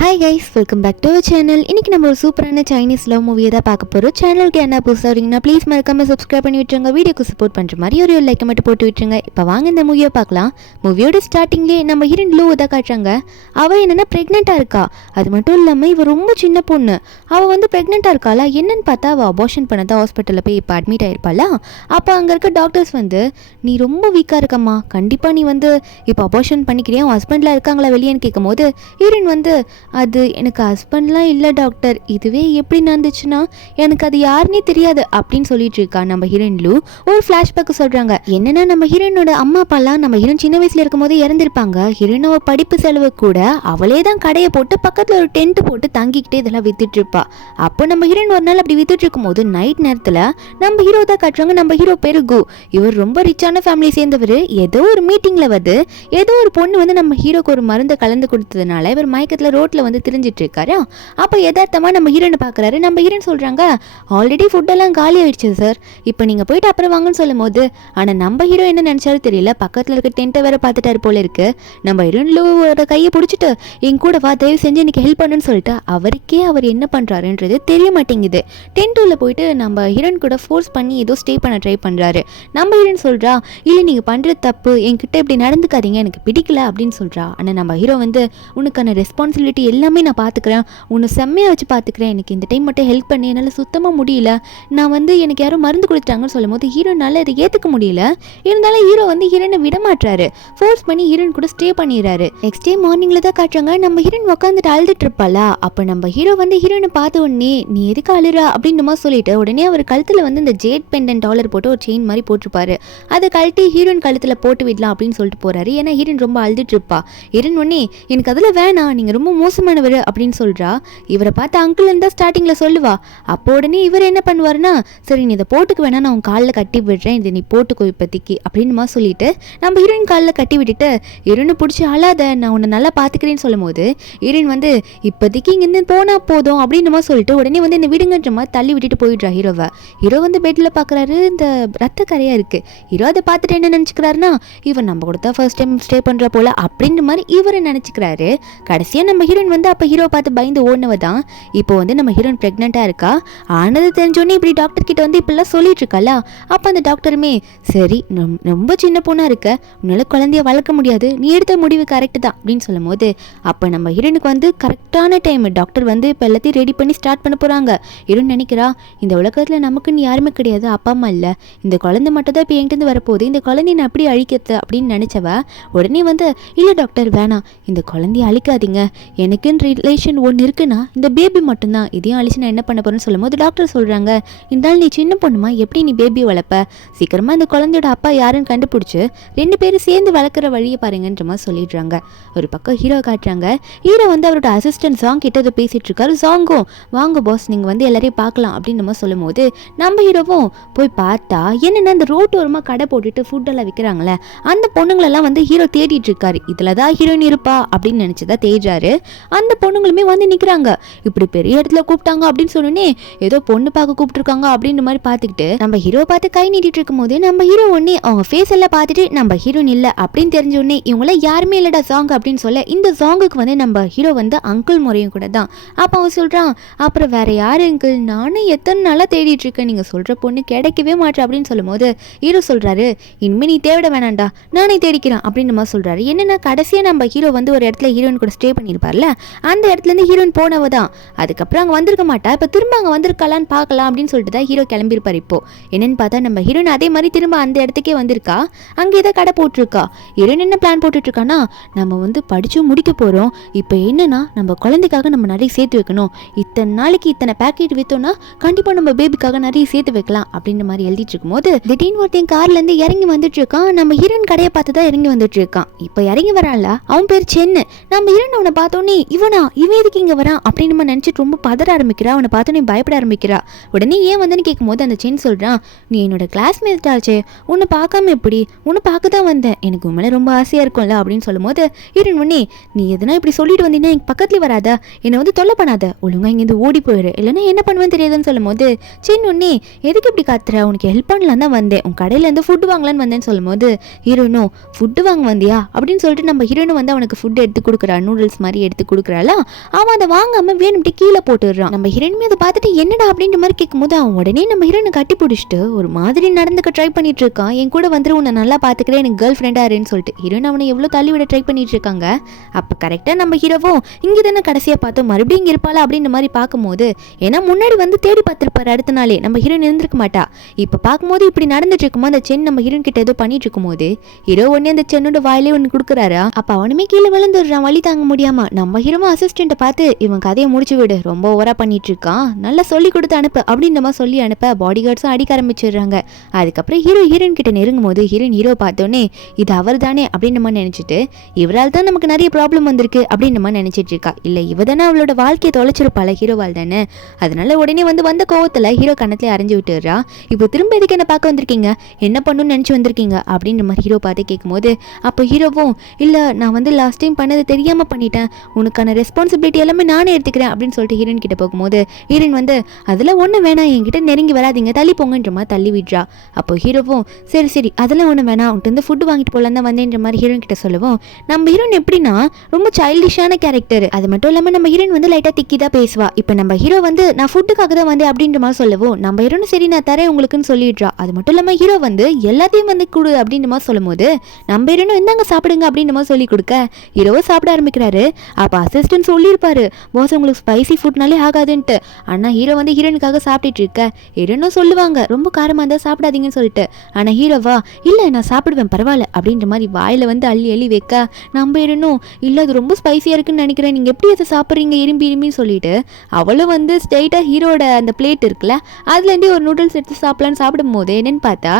Hi guys, welcome back to our channel. இன்றைக்கி நம்ம ஒரு சூப்பரான சைனீஸ் லவ் மூவியை தான் பார்க்க போகிறோம். சேனலுக்கு என்ன புதுசாக வரீங்கன்னா ப்ளீஸ் மறக்காமல் சப்ஸ்கிரைப் பண்ணி விட்டுருங்க. வீடியோக்கு சப்போர்ட் பண்ணுற மாதிரி ஒரு லைக்கை மட்டும் போட்டு விட்டுருங்க. இப்போ வாங்க இந்த மூவியை பார்க்கலாம். மூவியோட ஸ்டார்டிங்லேயே நம்ம ஹீரோயின் லூ தான் காட்டுறாங்க. அவள் என்னென்னா ப்ரெக்னெண்ட்டாக இருக்கா. அது மட்டும் இல்லாமல் இவள் ரொம்ப சின்ன பொண்ணு. அவள் வந்து ப்ரெக்னெண்ட்டாக இருக்காளா என்னன்னு பார்த்தா அவள் அபார்ஷன் பண்ண தான் ஹாஸ்பிட்டலில் போய் இப்போ அட்மிட் ஆகிருப்பாளா. அப்போ அங்கே இருக்க டாக்டர்ஸ் வந்து நீ ரொம்ப வீக்காக இருக்கம்மா, கண்டிப்பாக நீ வந்து இப்போ அபார்ஷன் பண்ணிக்கிறியா, உன் ஹஸ்பண்ட்லாம் இருக்காங்களா வெளியேன்னு கேட்கும் போது ஹீரோயின் வந்து அது எனக்கு ஹஸ்பண்ட்லாம் இல்லை டாக்டர், இதுவே எப்படி நடந்துச்சுன்னா எனக்கு அது யாருன்னே தெரியாது அப்படின்னு சொல்லிட்டு இருக்கா நம்ம ஹீரோயின் லூ. ஒரு ஃப்ளாஷ்பேக் சொல்கிறாங்க. என்னன்னா நம்ம ஹீரோயினோட அம்மா அப்பாலாம் நம்ம ஹீரோயின் சின்ன வயசுல இருக்கும் போது இறந்துருப்பாங்க. ஹீரோயினோட படிப்பு செலவு கூட அவளே தான் கடையை போட்டு பக்கத்தில் ஒரு டென்ட் போட்டு தங்கிக்கிட்டே இதெல்லாம் வித்துட்டு இருப்பா. அப்போ நம்ம ஹீரோயின் ஒரு நாள் அப்படி வித்துட்டு இருக்கும் போது நைட் நேரத்தில் நம்ம ஹீரோ தான் காட்டுறாங்க. நம்ம ஹீரோ பேரு கு. இவர் ரொம்ப ரிச்சான ஃபேமிலி சேர்ந்தவர். ஏதோ ஒரு மீட்டிங்கில் வந்து ஏதோ ஒரு பொண்ணு வந்து நம்ம ஹீரோக்கு ஒரு மருந்தை கலந்து கொடுத்ததுனால இவர் மயக்கத்தில் ரோட்டில் வந்து தெரிஞ்சிட்டு இருக்காரு. அப்போ யதார்த்தமாக நம்ம ஹீரோனை பார்க்குறாரு. நம்ம ஹீரோன் சொல்கிறாங்க, ஆல்ரெடி ஃபுட்டெல்லாம் காலி ஆயிடுச்சு சார், இப்போ நீங்கள் போயிட்டு அப்புறம் வாங்கன்னு சொல்லும் போது ஆனால் நம்ம ஹீரோ என்ன நினச்சாலும் தெரியல, பக்கத்தில் இருக்க டென்ட்டை வேற பார்த்துட்டாரு போல இருக்கு. நம்ம ஹீரோயின் லூவோட கையை பிடிச்சிட்டு என் கூட வா, தயவு செஞ்சு எனக்கு ஹெல்ப் பண்ணுன்னு சொல்லிட்டு அவருக்கே அவர் என்ன பண்ணுறாருன்றது தெரிய மாட்டேங்குது. டென்ட்டுள்ள போயிட்டு நம்ம ஹீரோயின் கூட ஃபோர்ஸ் பண்ணி ஏதோ ஸ்டே பண்ண ட்ரை பண்ணுறாரு. நம்ம ஹீரோயின் சொல்கிறா, இல்லை நீங்கள் பண்ணுறது தப்பு, என்கிட்ட இப்படி நடந்துக்காதீங்க, எனக்கு பிடிக்கல அப்படின்னு சொல்கிறா. ஆனால் நம்ம ஹீரோ வந்து உனக்கான ரெஸ்பான்சிபிலிட்டி எல்லாமே நான் பார்த்துக்கிறேன், உன்னை செம்மையாக வச்சு பார்த்துக்கிறேன், எனக்கு இந்த டைம் மட்டும் ஹெல்ப் பண்ணி என்னால் சுத்தமாக முடியல, நான் வந்து எனக்கு யாரும் மருந்து கொடுத்துட்டாங்கன்னு சொல்லும் போது ஹீரோனால அதை ஏற்றுக்க முடியல. இருந்தாலும் ஹீரோ வந்து ஹீரோனை விடமாட்டுறாரு, ஃபோர்ஸ் பண்ணி ஹீரோன் கூட ஸ்டே பண்ணிடுறாரு. நெக்ஸ்ட் டே மார்னிங்கில் தான் காட்டுறாங்க. நம்ம ஹீரோன் உட்காந்துட்டு அழுதுட்டு இருப்பாளா. அப்போ நம்ம ஹீரோ வந்து ஹீரோனை பார்த்த உடனே நீ எதுக்கு அழுறா அப்படின்னு சொல்லிட்டு உடனே அவர் கழுத்தில் வந்து இந்த ஜேட் பெண்டன்ட் டாலர் போட்டு ஒரு செயின் மாதிரி போட்டிருப்பாரு. அதை கழட்டி ஹீரோயின் கழுத்தில் போட்டு விடலாம் அப்படின்னு சொல்லிட்டு போறாரு. ஏன்னா ஹீரோயின் ரொம்ப அழுதுட்டு இருப்பா. ஹீரோன் உடனே எனக்கு அதில் வேணாம், நீங்கள் ரொம்ப மோசமானவர் அப்படின்னு சொல்கிறா. இவரை பார்த்து அங்கிள் இருந்தால் ஸ்டார்டிங்கில் சொல்லுவா. அப்போ உடனே இவர் என்ன பண்ணுவாருன்னா, சரி நீ இதை போட்டுக்கு வேணா, நான் உன் காலில் கட்டி விடுறேன், இதை நீ போட்டுக்கோ இப்போதைக்கு அப்படின்னு சொல்லிட்டு நம்ம ஹீரோயின் காலில் கட்டி விட்டுட்டு ஹீரோனை பிடிச்சி அழாத, நான் உன்னை நல்லா பார்த்துக்கிறேன்னு சொல்லும் போது ஹீரோயின் வந்து இப்போதைக்கு இங்கேருந்து போனால் போதும் அப்படின்னு சொல்லிட்டு உடனே வந்து இந்த விடுங்கன்ற மாதிரி தள்ளி விட்டுட்டு போயிடுறா ஹீரோவை. ஹீரோ வந்து பெட்டில் பார்க்குறாரு, இந்த ரத்த கரையாக இருக்குது. ஹீரோ அதை பார்த்துட்டு என்ன நினச்சிக்கிறாருன்னா, இவன் நம்ம கூட தான் ஃபர்ஸ்ட் டைம் ஸ்டே பண்ணுற போல அப்படின்ற மாதிரி இவரை நினச்சிக்கிறாரு. கடைசியாக நம்ம ஹீரோயின் வந்து அப்போ ஹீரோ பார்த்து பயந்து ஓடினவ தான் இப்போ வந்து நம்ம ஹீரோயின் ப்ரெக்னெண்ட்டாக இருக்கா. ஆனது தெரிஞ்சோடனே இப்படி டாக்டர் கிட்ட வந்து இப்படிலாம் சொல்லிட்டு இருக்கா. அப்போ அந்த டாக்டருமே சரி ரொம்ப சின்ன பொண்ணாக இருக்க, உன்னால குழந்தைய வளர்க்க முடியாது, நீ எடுத்த முடிவு கரெக்டு தான் அப்படின்னு சொல்லும் போது அப்போ நம்ம ஹீரோனுக்கு வந்து கரெக்டான டைம் டாக்டர் வந்து இப்போ எல்லாத்தையும் ரெடி பண்ணி ஸ்டார்ட் பண்ண போகிறாங்க. ஹீரோயின் நினைக்கிறா, இந்த உலகத்தில் நமக்குன்னு யாருமே கிடையாது, அப்பா அம்மா இல்லை, இந்த குழந்தை மட்டும் தான் இப்போ என்கிட்ட வரப்போகுது, இந்த குழந்தைய நான் அப்படி அழிக்கிறது அப்படின்னு நினச்சவ உடனே வந்து இல்லை டாக்டர் வேணாம், இந்த குழந்தைய அழிக்காதீங்க, எனக்குன்னு ரிலேஷன் ஒன்று இருக்குன்னா இந்த பேபி மட்டும்தான், இதையும் அழிச்சு நான் என்ன பண்ண போறேன்னு சொல்லும் போது டாக்டர் சொல்கிறாங்க, இருந்தாலும் நீ சின்ன பொண்ணுமா, எப்படி நீ பேபி வளர்ப்ப, சீக்கிரமாக இந்த குழந்தையோட அப்பா யாருன்னு கண்டுபிடிச்சி 2 பேரும் சேர்ந்து வளர்க்குற வழியை பாருங்கன்ற மாதிரி சொல்லிடுறாங்க. ஒரு பக்கம் ஹீரோ காட்டுறாங்க. ஹீரோ வந்து அவரோட அசிஸ்டன்ட் சாங் கிட்ட அதை பேசிட்டு இருக்காரு. சாங்கும் வாங்க பாஸ் நீங்கள் வந்து எல்லாரையும் பார்க்கலாம் அப்படின்னு சொல்லும் போது நம்ம ஹீரோவும் போய் பார்த்தா என்னென்ன இந்த ரோட்டோரமாக கடை போட்டுட்டு ஃபுட்டெல்லாம் விற்கிறாங்களே அந்த பொண்ணுங்களெல்லாம் வந்து ஹீரோ தேடிட்டு இருக்காரு. இதில் தான் ஹீரோயின் இருப்பா அப்படின்னு நினச்சிதான் தேடுறாரு. அந்த பொண்ணுங்களுமே வந்து நிற்கிறாங்க. இப்படி பெரிய இடத்துல கூப்பிட்டாங்க அப்படின்னு சொன்னோன்னே ஏதோ பொண்ணு பார்க்க கூப்பிட்டுருக்காங்க அப்படின்ற மாதிரி பார்த்துக்கிட்டு நம்ம ஹீரோ பார்த்து கை நீட்டிட்டு இருக்கும் போது நம்ம ஹீரோ ஒன்னே அவங்க ஃபேஸ் எல்லாம் பார்த்துட்டு நம்ம ஹீரோயின் இல்லை அப்படின்னு தெரிஞ்ச உடனே இவங்கள யாருமே இல்லடா சாங் அப்படின்னு சொல்ல இந்த சாங்குக்கு வந்து நம்ம ஹீரோ வந்து அங்கிள் முறையும் கூட தான். அப்போ அவன் சொல்கிறான், அப்புறம் வேற யார் அங்கிள், நானும் எத்தனை நாளாக தேடிட்டு இருக்கேன், நீங்கள் சொல்கிற பொண்ணு கிடைக்கவே மாட்டேன் அப்படின்னு சொல்லும் போது ஹீரோ சொல்கிறாரு, இனிமேல் நீ தேட வேணாண்டா, நானே தேடிக்கிறேன் அப்படின்னு மாதிரி சொல்கிறாரு. என்னென்னா கடைசியாக நம்ம ஹீரோ வந்து ஒரு இடத்துல ஹீரோயின் கூட ஸ்டே பண்ணியிருப்பார்ல, அந்த இடத்துலேருந்து ஹீரோயின் போனவ தான். அதுக்கப்புறம் அங்கே வந்திருக்க மாட்டா, இப்போ திரும்ப அங்கே வந்திருக்கலான்னு பார்க்கலாம் அப்படின்னு சொல்லிட்டு தான் ஹீரோ கிளம்பியிருப்பார். இப்போ என்னென்னு பார்த்தா நம்ம ஹீரோயின் அதே மாதிரி திரும்ப அந்த இடத்துக்கே வந்திருக்கா. அங்கே ஏதோ கடை போட்டிருக்கா. ஹீரோயின் என்ன பிளான் போட்டுட்ருக்கான்னா, நம்ம வந்து படிச்சும் முடிக்க போகிறோம், இப்போ என்னன்னா நம்ம குழந்தைக்காக நம்ம நிறைய சேர்த்து வைக்கணும், இத்தனை நாளைக்கு இத்தனை பேக்கெட் விற்றோன்னா கண்டிப்பாக நம்ம பேபிக்காக நிறைய சேர்த்து வைக்கலாம் அப்படின்ற மாதிரி எழுதிட்டு இருக்கும் போது திடீர்னு ஒருத்தன் கார்லேருந்து இறங்கி வந்துட்டு இருக்கான். நம்ம ஹீரோயின் கடையை பார்த்து தான் இறங்கி வந்துட்டு இருக்கான். இப்போ இறங்கி வரான்ல, அவன் பேர் சென்னு. நம்ம ஹீரோயின் அவனை பார்த்தோன்னே இவன் எதுக்கு இங்கே வரான் அப்படின்னு நம்ம நினச்சிட்டு ரொம்ப பதற ஆரம்பிக்கிறா. அவனை பார்த்தோன்னே பயப்பட ஆரம்பிக்கிறா. உடனே ஏன் வந்துன்னு கேட்கும்போது அந்த சென் சொல்கிறான், நீ என்னோட கிளாஸ்மேட் ஆச்சே, உன்னை பார்க்காம எப்படி, உன்னை பார்க்க தான் வந்தேன், எனக்கு உண்மையில ரொம்ப ஆசையாக இருக்கும்ல அப்படின்னு சொல்லும் போது ஹீரோயின் உடனே நீ எதுனா இப்படி சொல்லிட்டு வந்தீங்கன்னா எனக்கு பக்கத்துலேயே வராத, என்னை வந்து தொல்லை பண்ணாத, ஒழுங்காக இங்கேருந்து ஓடி போயிடு, இல்லைன்னா என்ன பண்ணுவேன்னு தெரியாதுன்னு சொல்லும் போது சின்ன உடனே எதுக்கு இப்படி காத்துற, உனக்கு ஹெல்ப் பண்ணலாம் தான் வந்தேன், உன் கடையிலேருந்து ஃபுட்டு வாங்கலான்னு வந்தேன்னு சொல்லும் போது ஹீரோயினும் ஃபுட்டு வாங்க வந்தியா அப்படின்னு சொல்லிட்டு நம்ம ஹீரோயினும் வந்து அவனுக்கு ஃபுட்டு எடுத்து கொடுக்குறா, நூடுல்ஸ் மாதிரி எடுத்து கொடுக்குறாளா, அவன் அதை வாங்காம வேணும்ட்டு கீழே போட்டுடுறான். நம்ம ஹீரோயினுமே அதை பார்த்துட்டு என்னடா அப்படின்ற மாதிரி கேட்கும்போது அவன் உடனே நம்ம ஹீரோயினை கட்டி பிடிச்சிட்டு ஒரு மாதிரி நடந்துக்க ட்ரை பண்ணிட்டு இருக்கான். என் கூட வந்து உன்னை நல்லா பார்த்துக்கிறேன், எனக்கு கேர்ள் ஃப்ரெண்டா இருன்னு சொல்லிட்டு ஹீரோயின் அவனை எவ்வளோ தள்ளி விட ட்ரை பண்ணிட்டு இருக்காங்க. அப்போ கரெக்டாக நம்ம ஹீரோவும் இங்கே தானே கடைசியாக பார்த்தோம், மறுபடியும் இங்கே இருப்பாளா அப்படின்ற மாதிரி பார்க்கும்போது, ஏன்னா முன்னாடி வந்து தேடி பார்த்துருப்பாரு அடுத்த நாளே, நம்ம ஹீரோயின் இருந்திருக்க மாட்டா. இப்போ பார்க்கும்போது இப்படி நடந்துட்டு இருக்கும்போது அந்த சென் நம்ம ஹீரோயின் கிட்ட ஏதோ பண்ணிட்டு இருக்கும்போது ஹீரோ உடனே அந்த சென்னோட வாயிலே ஒன்று கொடுக்குறாரா. அப்போ அவனுமே கீழே விழுந்துடுறான் வலி தாங்க முடியாம. நம்ம ஹீரோவும் அசிஸ்டண்ட்டை பார்த்து இவன் கதையை முடிச்சு விடு, ரொம்ப ஓவரா பண்ணிட்டு இருக்கான், நல்லா சொல்லி கொடுத்து அனுப்பு அப்படின்ற மாதிரி சொல்லி அனுப்ப பாடி கார்ட்ஸும் அடிக்க ஆரம்பிச்சிடுறாங்க. அதுக்கப்புறம் ஹீரோயின் கிட்ட நெருங்கும் போது ஹீரோ பார்த்தோன்னே இது அவர் தானே அப்படின்னு நம்ம நினைச்சிட்டு, இவரால் தான் நமக்கு நிறைய ப்ராப்ளம் வந்திருக்கு அப்படின்னு நம்ம நினைச்சிட்டு இருக்கா. இல்ல இவ தானே அவளோட வாழ்க்கையை தொலைச்சிருப்பாள் ஹீரோவால் தானே. அதனால உடனே வந்த கோவத்துல ஹீரோ கணத்துல அரைஞ்சு விட்டுறா. இப்போ திரும்ப எதுக்கு என்ன பார்க்க வந்திருக்கீங்க, என்ன பண்ணணும்னு நினைச்சு வந்திருக்கீங்க அப்படின்ற மாதிரி ஹீரோ பார்த்து கேட்கும்போது, அப்போ ஹீரோவும் இல்ல நான் வந்து லாஸ்ட் டைம் பண்ணது தெரியாம பண்ணிட்டேன், உனக்கான ரெஸ்பான்சிபிலிட்டி எல்லாமே நானே எடுத்துக்கிறேன் அப்படின்னு சொல்லிட்டு ஹீரோயின் கிட்ட போகும்போது ஹீரோயின் வந்து அதெல்லாம் ஒன்றும் வேணாம், என்கிட்ட நெருங்கி வராதிங்க, தள்ளி போங்கன்ற மாதிரி தள்ளி விடுறா. அப்போ ஹீரோவும் சரி அதெல்லாம் ஒன்றும் வேணாம், உன்ட்டு வந்து ஃபுட்டு வாங்கிட்டு போகலாம் தான் வந்தேன்ற மாதிரி ஹீரோயின் கிட்ட சொல்லுவோம். நம்ம ஹீரோயின் எப்படின்னா ரொம்ப சைல்டிஷான கேரக்டர். அது மட்டும் இல்லாமல் நம்ம ஹீரோயின் வந்து லைட்டாக திக்கி தான் பேசுவா. இப்போ நம்ம ஹீரோ வந்து நான் ஃபுட்டுக்காக தான் வந்தேன் அப்படின்ற மாதிரி சொல்லவும் நம்ம ஹீரோன்னு சரி நான் தரேன் உங்களுக்குன்னு சொல்லிடுறா. அது மட்டும் இல்லாமல் ஹீரோ வந்து எல்லாத்தையும் வந்து கொடு அப்படின்ற மாதிரி சொல்லும் போது நம்ம ஹீரோனும் இந்தாங்க சாப்பிடுங்க அப்படின்ற மாதிரி சொல்லி கொடுக்க ஹீரோவை சாப்பிட ஆரம்பிக்கிறாரு. அப்போ அசிஸ்டன்ட் சொல்லியிருப்பாரு பாஸ் உங்களுக்கு ஸ்பைசி ஃபுட்னாலே ஆகாதுன்ட்டு. ஆனால் ஹீரோ வந்து ஹீரோனுக்காக சாப்பிட்டுட்டு இருக்க ஹீரோனும் சொல்லுவாங்க ரொம்ப காரமாக இருந்தால் சாப்பிடாதீங்கன்னு சொல்லிட்டு. ஆனால் ஹீரோவா இல்லை நான் சாப்பிடுவேன் பரவாயில்ல அப்படின்ற மாதிரி வாயில் வந்து அள்ளி வைக்க நம்ம ஹீரோனும் இல்லை அது ரொம்ப ஸ்பைசியாக இருக்குன்னு நினைக்கிறேன், நீங்கள் எப்படி அதை சாப்பிட்றீங்க இரும்பின்னு சொல்லிட்டு அவளும் வந்து ஸ்ட்ரெயிட்டாக ஹீரோட அந்த பிளேட் இருக்குல்ல அதுலேருந்தே ஒரு நூடுல்ஸ் எடுத்து சாப்பிடலான்னு சாப்பிடும் போது என்னன்னு பார்த்தா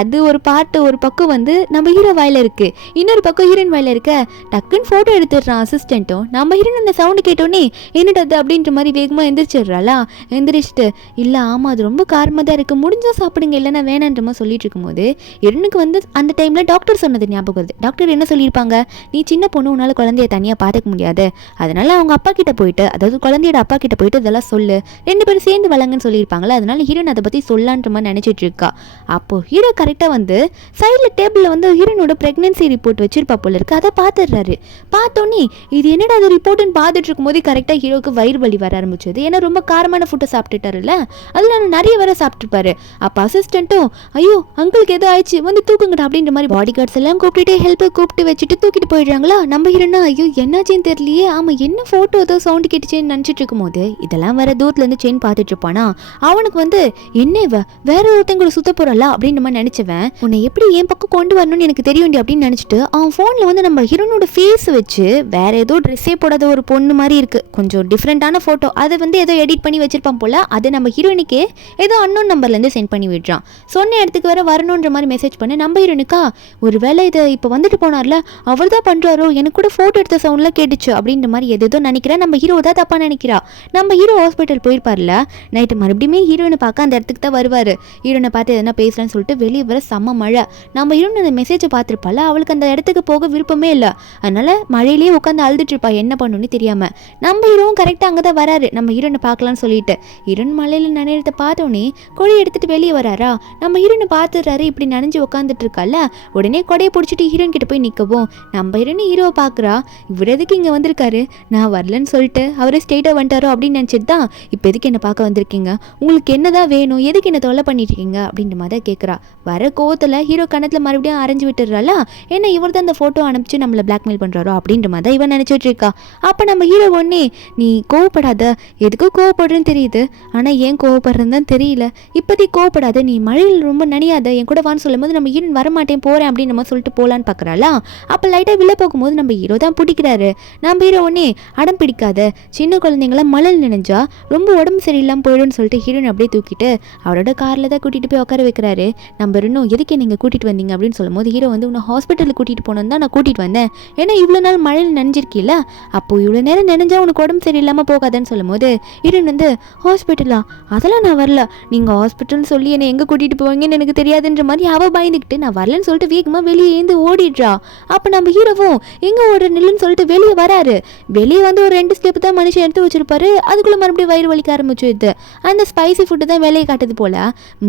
அது ஒரு ஒரு பக்கம் வந்து நம்ம ஹீரோ வாயில இருக்கு, இன்னொரு பக்கம் ஹீரோயின் வாயில இருக்க. டக்குன்னு ஃபோட்டோ எடுத்துடுறான் அசிஸ்டண்ட்டும். நம்ம ஹீரோயின் அந்த சவுண்டு கேட்டோன்னே என்னடது அப்படின்ற மாதிரி வேகமாக எந்திரிச்சிடுறாளா. எந்திரிச்சிட்டு இல்லை ஆமாம் அது ரொம்ப காரமாக தான் இருக்குது, முடிஞ்சால் சாப்பிடுங்க இல்லைன்னா வேணான்ற மாதிரி சொல்லிட்டு இருக்கும்போது ஹீரோனுக்கு வந்து அந்த டைமில் டாக்டர் சொன்னது ஞாபகம் வருது. டாக்டர் என்ன சொல்லியிருப்பாங்க, நீ சின்ன பொண்ணு உன்னால் குழந்தைய தனியாக பார்த்துக்க முடியாது, அதனால அவங்க அப்பா கிட்ட போயிட்டு அதாவது குழந்தையோட அப்பா கிட்ட போயிட்டு இதெல்லாம் சொல்லு, 2 பேரும் சேர்ந்து வளங்கன்னு சொல்லியிருப்பாங்களே, அதனால ஹீரோயின் அதை பற்றி சொல்லான்ற மாதிரி நினச்சிட்டு இருக்கா. அப்போ ஹீரோ கரெக்டாக வந்து சைடில் டேபிளில் வந்து ஹீரோனோட ப்ரெக்னன்சி ரிப்போர்ட் வச்சிருப்பா போல இருக்கு. அதை பார்த்துடுறாரு. பார்த்தோன்னே இது என்னடா அது ரிப்போர்ட்டுன்னு பார்த்துட்டு இருக்கும்போது கரெக்டாக ஹீரோக்கு வயிறு வலி வர ஆரம்பிச்சது. ஏன்னா ரொம்ப காரமான ஃபுட்டை சாப்பிட்டுட்டாருல்ல, அதில் நான் நிறைய வர சாப்பிட்டுருப்பாரு. அப்போ அசிஸ்டண்ட்டும் ஐயோ அங்கிளுக்கு ஏதோ ஆயிடுச்சு வந்து தூக்குங்கடா அப்படின்ற மாதிரி பாடி கார்ட்ஸ் எல்லாம் கூப்பிட்டு ஹெல்ப்பை கூப்பிட்டு வச்சுட்டு தூக்கிட்டு போயிடுறாங்களா. நம்ம ஹீரோனா ஐயோ என்னாச்சுன்னு தெரியலையே, ஆமாம் என்ன ஃபோட்டோ ஏதோ சவுண்டு கேட்டுச்சேன்னு நினச்சிட்டு இருக்கும் போது இதெல்லாம் வேற தூரத்துலேருந்து செயின் பார்த்துட்டு இருப்பானா. அவனுக்கு வந்து என்ன இவ வேற ஒருத்தங்களை சுத்த போறல அப்படின்னு நம்ம நினைச்சவன் உன்னை எப்படி என் பக்கம் கொண்டு வரணும்னு எனக்கு தெரியும் அப்படின்னு நினைச்சிட்டு அவன் ஃபோனில் வந்து நம்ம ஹீரோனோட ஃபேஸ் வச்சு வேற ஏதோ ட்ரெஸ்ஸே போடாத ஒரு பொண்ணு மாதிரி இருக்கு, கொஞ்சம் டிஃப்ரெண்டான ஃபோட்டோ, அதை வந்து ஏதோ எடிட் பண்ணி வச்சிருப்பான் போல. அதை நம்ம ஹீரோனுக்கே ஏதோ அன்னோன் நம்பர்லேருந்து சென்ட் பண்ணி விடுறான். சொன்ன இடத்துக்கு வேற வரணுன்ற மாதிரி மெசேஜ் பண்ணி நம்ம ஹீரோனுக்கா ஒரு வேலை இதை இப்போ வந்துட்டு போனார்ல அவர் தான் பண்ணுறாரோ, எனக்கு கூட ஃபோட்டோ எடுத்த சவுண்ட்லாம் கேட்டுச்சு அப்படின்ற மாதிரி எதோ நினைக்கிறேன். நம்ம ஹீரோ தான் தப்பாக நினைக்கிறா. நம்ம ஹீரோ ஹாஸ்பிட்டல் போயிருப்பார்ல நைட்டு, மறுபடியுமே ஹீரோனை பார்க்க அந்த இடத்துக்கு தான் வருவார். ஹீரோனை பார்த்து எதனா பேசலான்னு சொல்லிட்டு வெளியே வர செம்ம மழை. நம்ம ஹீரோன் அந்த மெசேஜை பார்த்துருப்பால, அவளுக்கு அந்த இடத்துக்கு போக விருப்பமே இல்லை. அதனால மழையிலேயே உட்காந்து அழுதுட்டு இருப்பா என்ன பண்ணணும்னு தெரியாமல். நம்ம ஹீரோவும் கரெக்டாக அங்கே தான் வராரு நம்ம ஹீரோனை பார்க்கலான்னு சொல்லிட்டு. ஹீரோன் மழையில் நனையறத பார்த்தோன்னே கொடையை எடுத்துட்டு வெளியே வராரா. நம்ம ஹீரோனை பார்த்துடுறாரு இப்படி நனைஞ்சு உட்காந்துட்டு இருக்கால. உடனே கொடையை பிடிச்சிட்டு ஹீரோன் கிட்ட போய் நிற்கவும் நம்ம ஹீரோனை ஹீரோவை பார்க்குறா. இவர் எதுக்கு இங்கே வந்திருக்காரு, நான் வரலன்னு சொல்லிட்டு அவரே ஸ்ட்ரெயிட்டாக வந்துட்டாரோ அப்படின்னு நினச்சிட்டு தான் இப்போ எதுக்கு என்னை பார்க்க வந்திருக்கீங்க, உங்களுக்கு என்னதான் வேணும், எதுக்கு என்ன தொல்லை பண்ணிட்டு இருக்கீங்க அப்படின்ற மாதிரி தான் கேட்குறா. வர கோவத்தில் ஹீரோ கணத்தில் மறுபடியும் அரைஞ்சு விட்டுறாளா. ஏன்னா இவர் தான் அந்த ஃபோட்டோ அனுப்பிச்சு நம்மளை பிளாக்மெயில் பண்ணுறாரோ அப்படின்ற மாதிரி தான் இவன் நினச்சிட்டு இருக்கா. அப்போ நம்ம ஹீரோ ஒன்னே நீ கோவப்படாத, எதுக்கும் கோவப்படுறேன்னு தெரியுது, ஆனால் ஏன் கோவப்படுறதுன்னு தான் தெரியல, இப்போதைக்கு கோவப்படாத, நீ மழையில் ரொம்ப நனியாத, என் கூட வான்னு சொல்லும் போது நம்ம ஹீரோ வரமாட்டேன் போகிறேன் அப்படின்னு நம்ம சொல்லிட்டு போகலான்னு பார்க்குறாளா. அப்போ லைட்டாக வில்ல போகும்போது நம்ம ஹீரோ தான் பிடிக்கிறாரு. நம்ம ஹீரோ ஒன்னே அடம் பிடிக்காத, சின்ன குழந்தைங்களாம் மழையில் நினைஞ்சா ரொம்ப உடம்பு சரியில்லாமல் போயிடும்னு சொல்லிட்டு ஹீரோயின் அப்படியே தூக்கிட்டு அவரோட காரில் தான் கூட்டிகிட்டு போய் உட்கார வைக்கிறாரு. நம்ம இன்னும் எதுக்கு நீங்கள் கூட்டிகிட்டு வந்தீங்க அப்படின்னு சொல்லும் போது ஹீரோ வந்து உன்னை ஹாஸ்பிட்டலுக்கு கூட்டிகிட்டு போனோன்னு தான் நான் கூட்டிகிட்டு வந்தேன், ஏன்னா இவ்வளோ நாள் மழையில் நினைஞ்சிருக்கீல்ல, அப்போது இவ்வளோ நேரம் நினைஞ்சா உனக்கு உடம்பு சரியில்லாமல் போகாதுன்னு சொல்லும் போது ஹீரோயின் வந்து ஹாஸ்பிட்டலா, அதெல்லாம் நான் வரல, நீங்கள் ஹாஸ்பிட்டல்னு சொல்லி என்னை எங்கே கூட்டிகிட்டு போவீங்கன்னு எனக்கு தெரியாதுன்ற மாதிரி அவள் பயந்துக்கிட்டு நான் வரலன்னு சொல்லிட்டு வேகமாக வெளியே ஏந்து ஓடிடுறா. அப்போ நம்ம ஹீரோவும் எங்கே ஓடுற நில்லுன்னு சொல்லிட்டு வெளியே வராரு. வெளியே வந்து ஒரு 2 ஸ்டெப் தான் மனுஷன் எடுத்து வச்சிருப்பாரு. அதுக்குள்ளே மறுபடியும் வயிறு வலிக்க ஆரம்பிச்சுது. அந்த ஸ்பைசி ஃபுட்டு தான் வேலையை காட்டுது போல.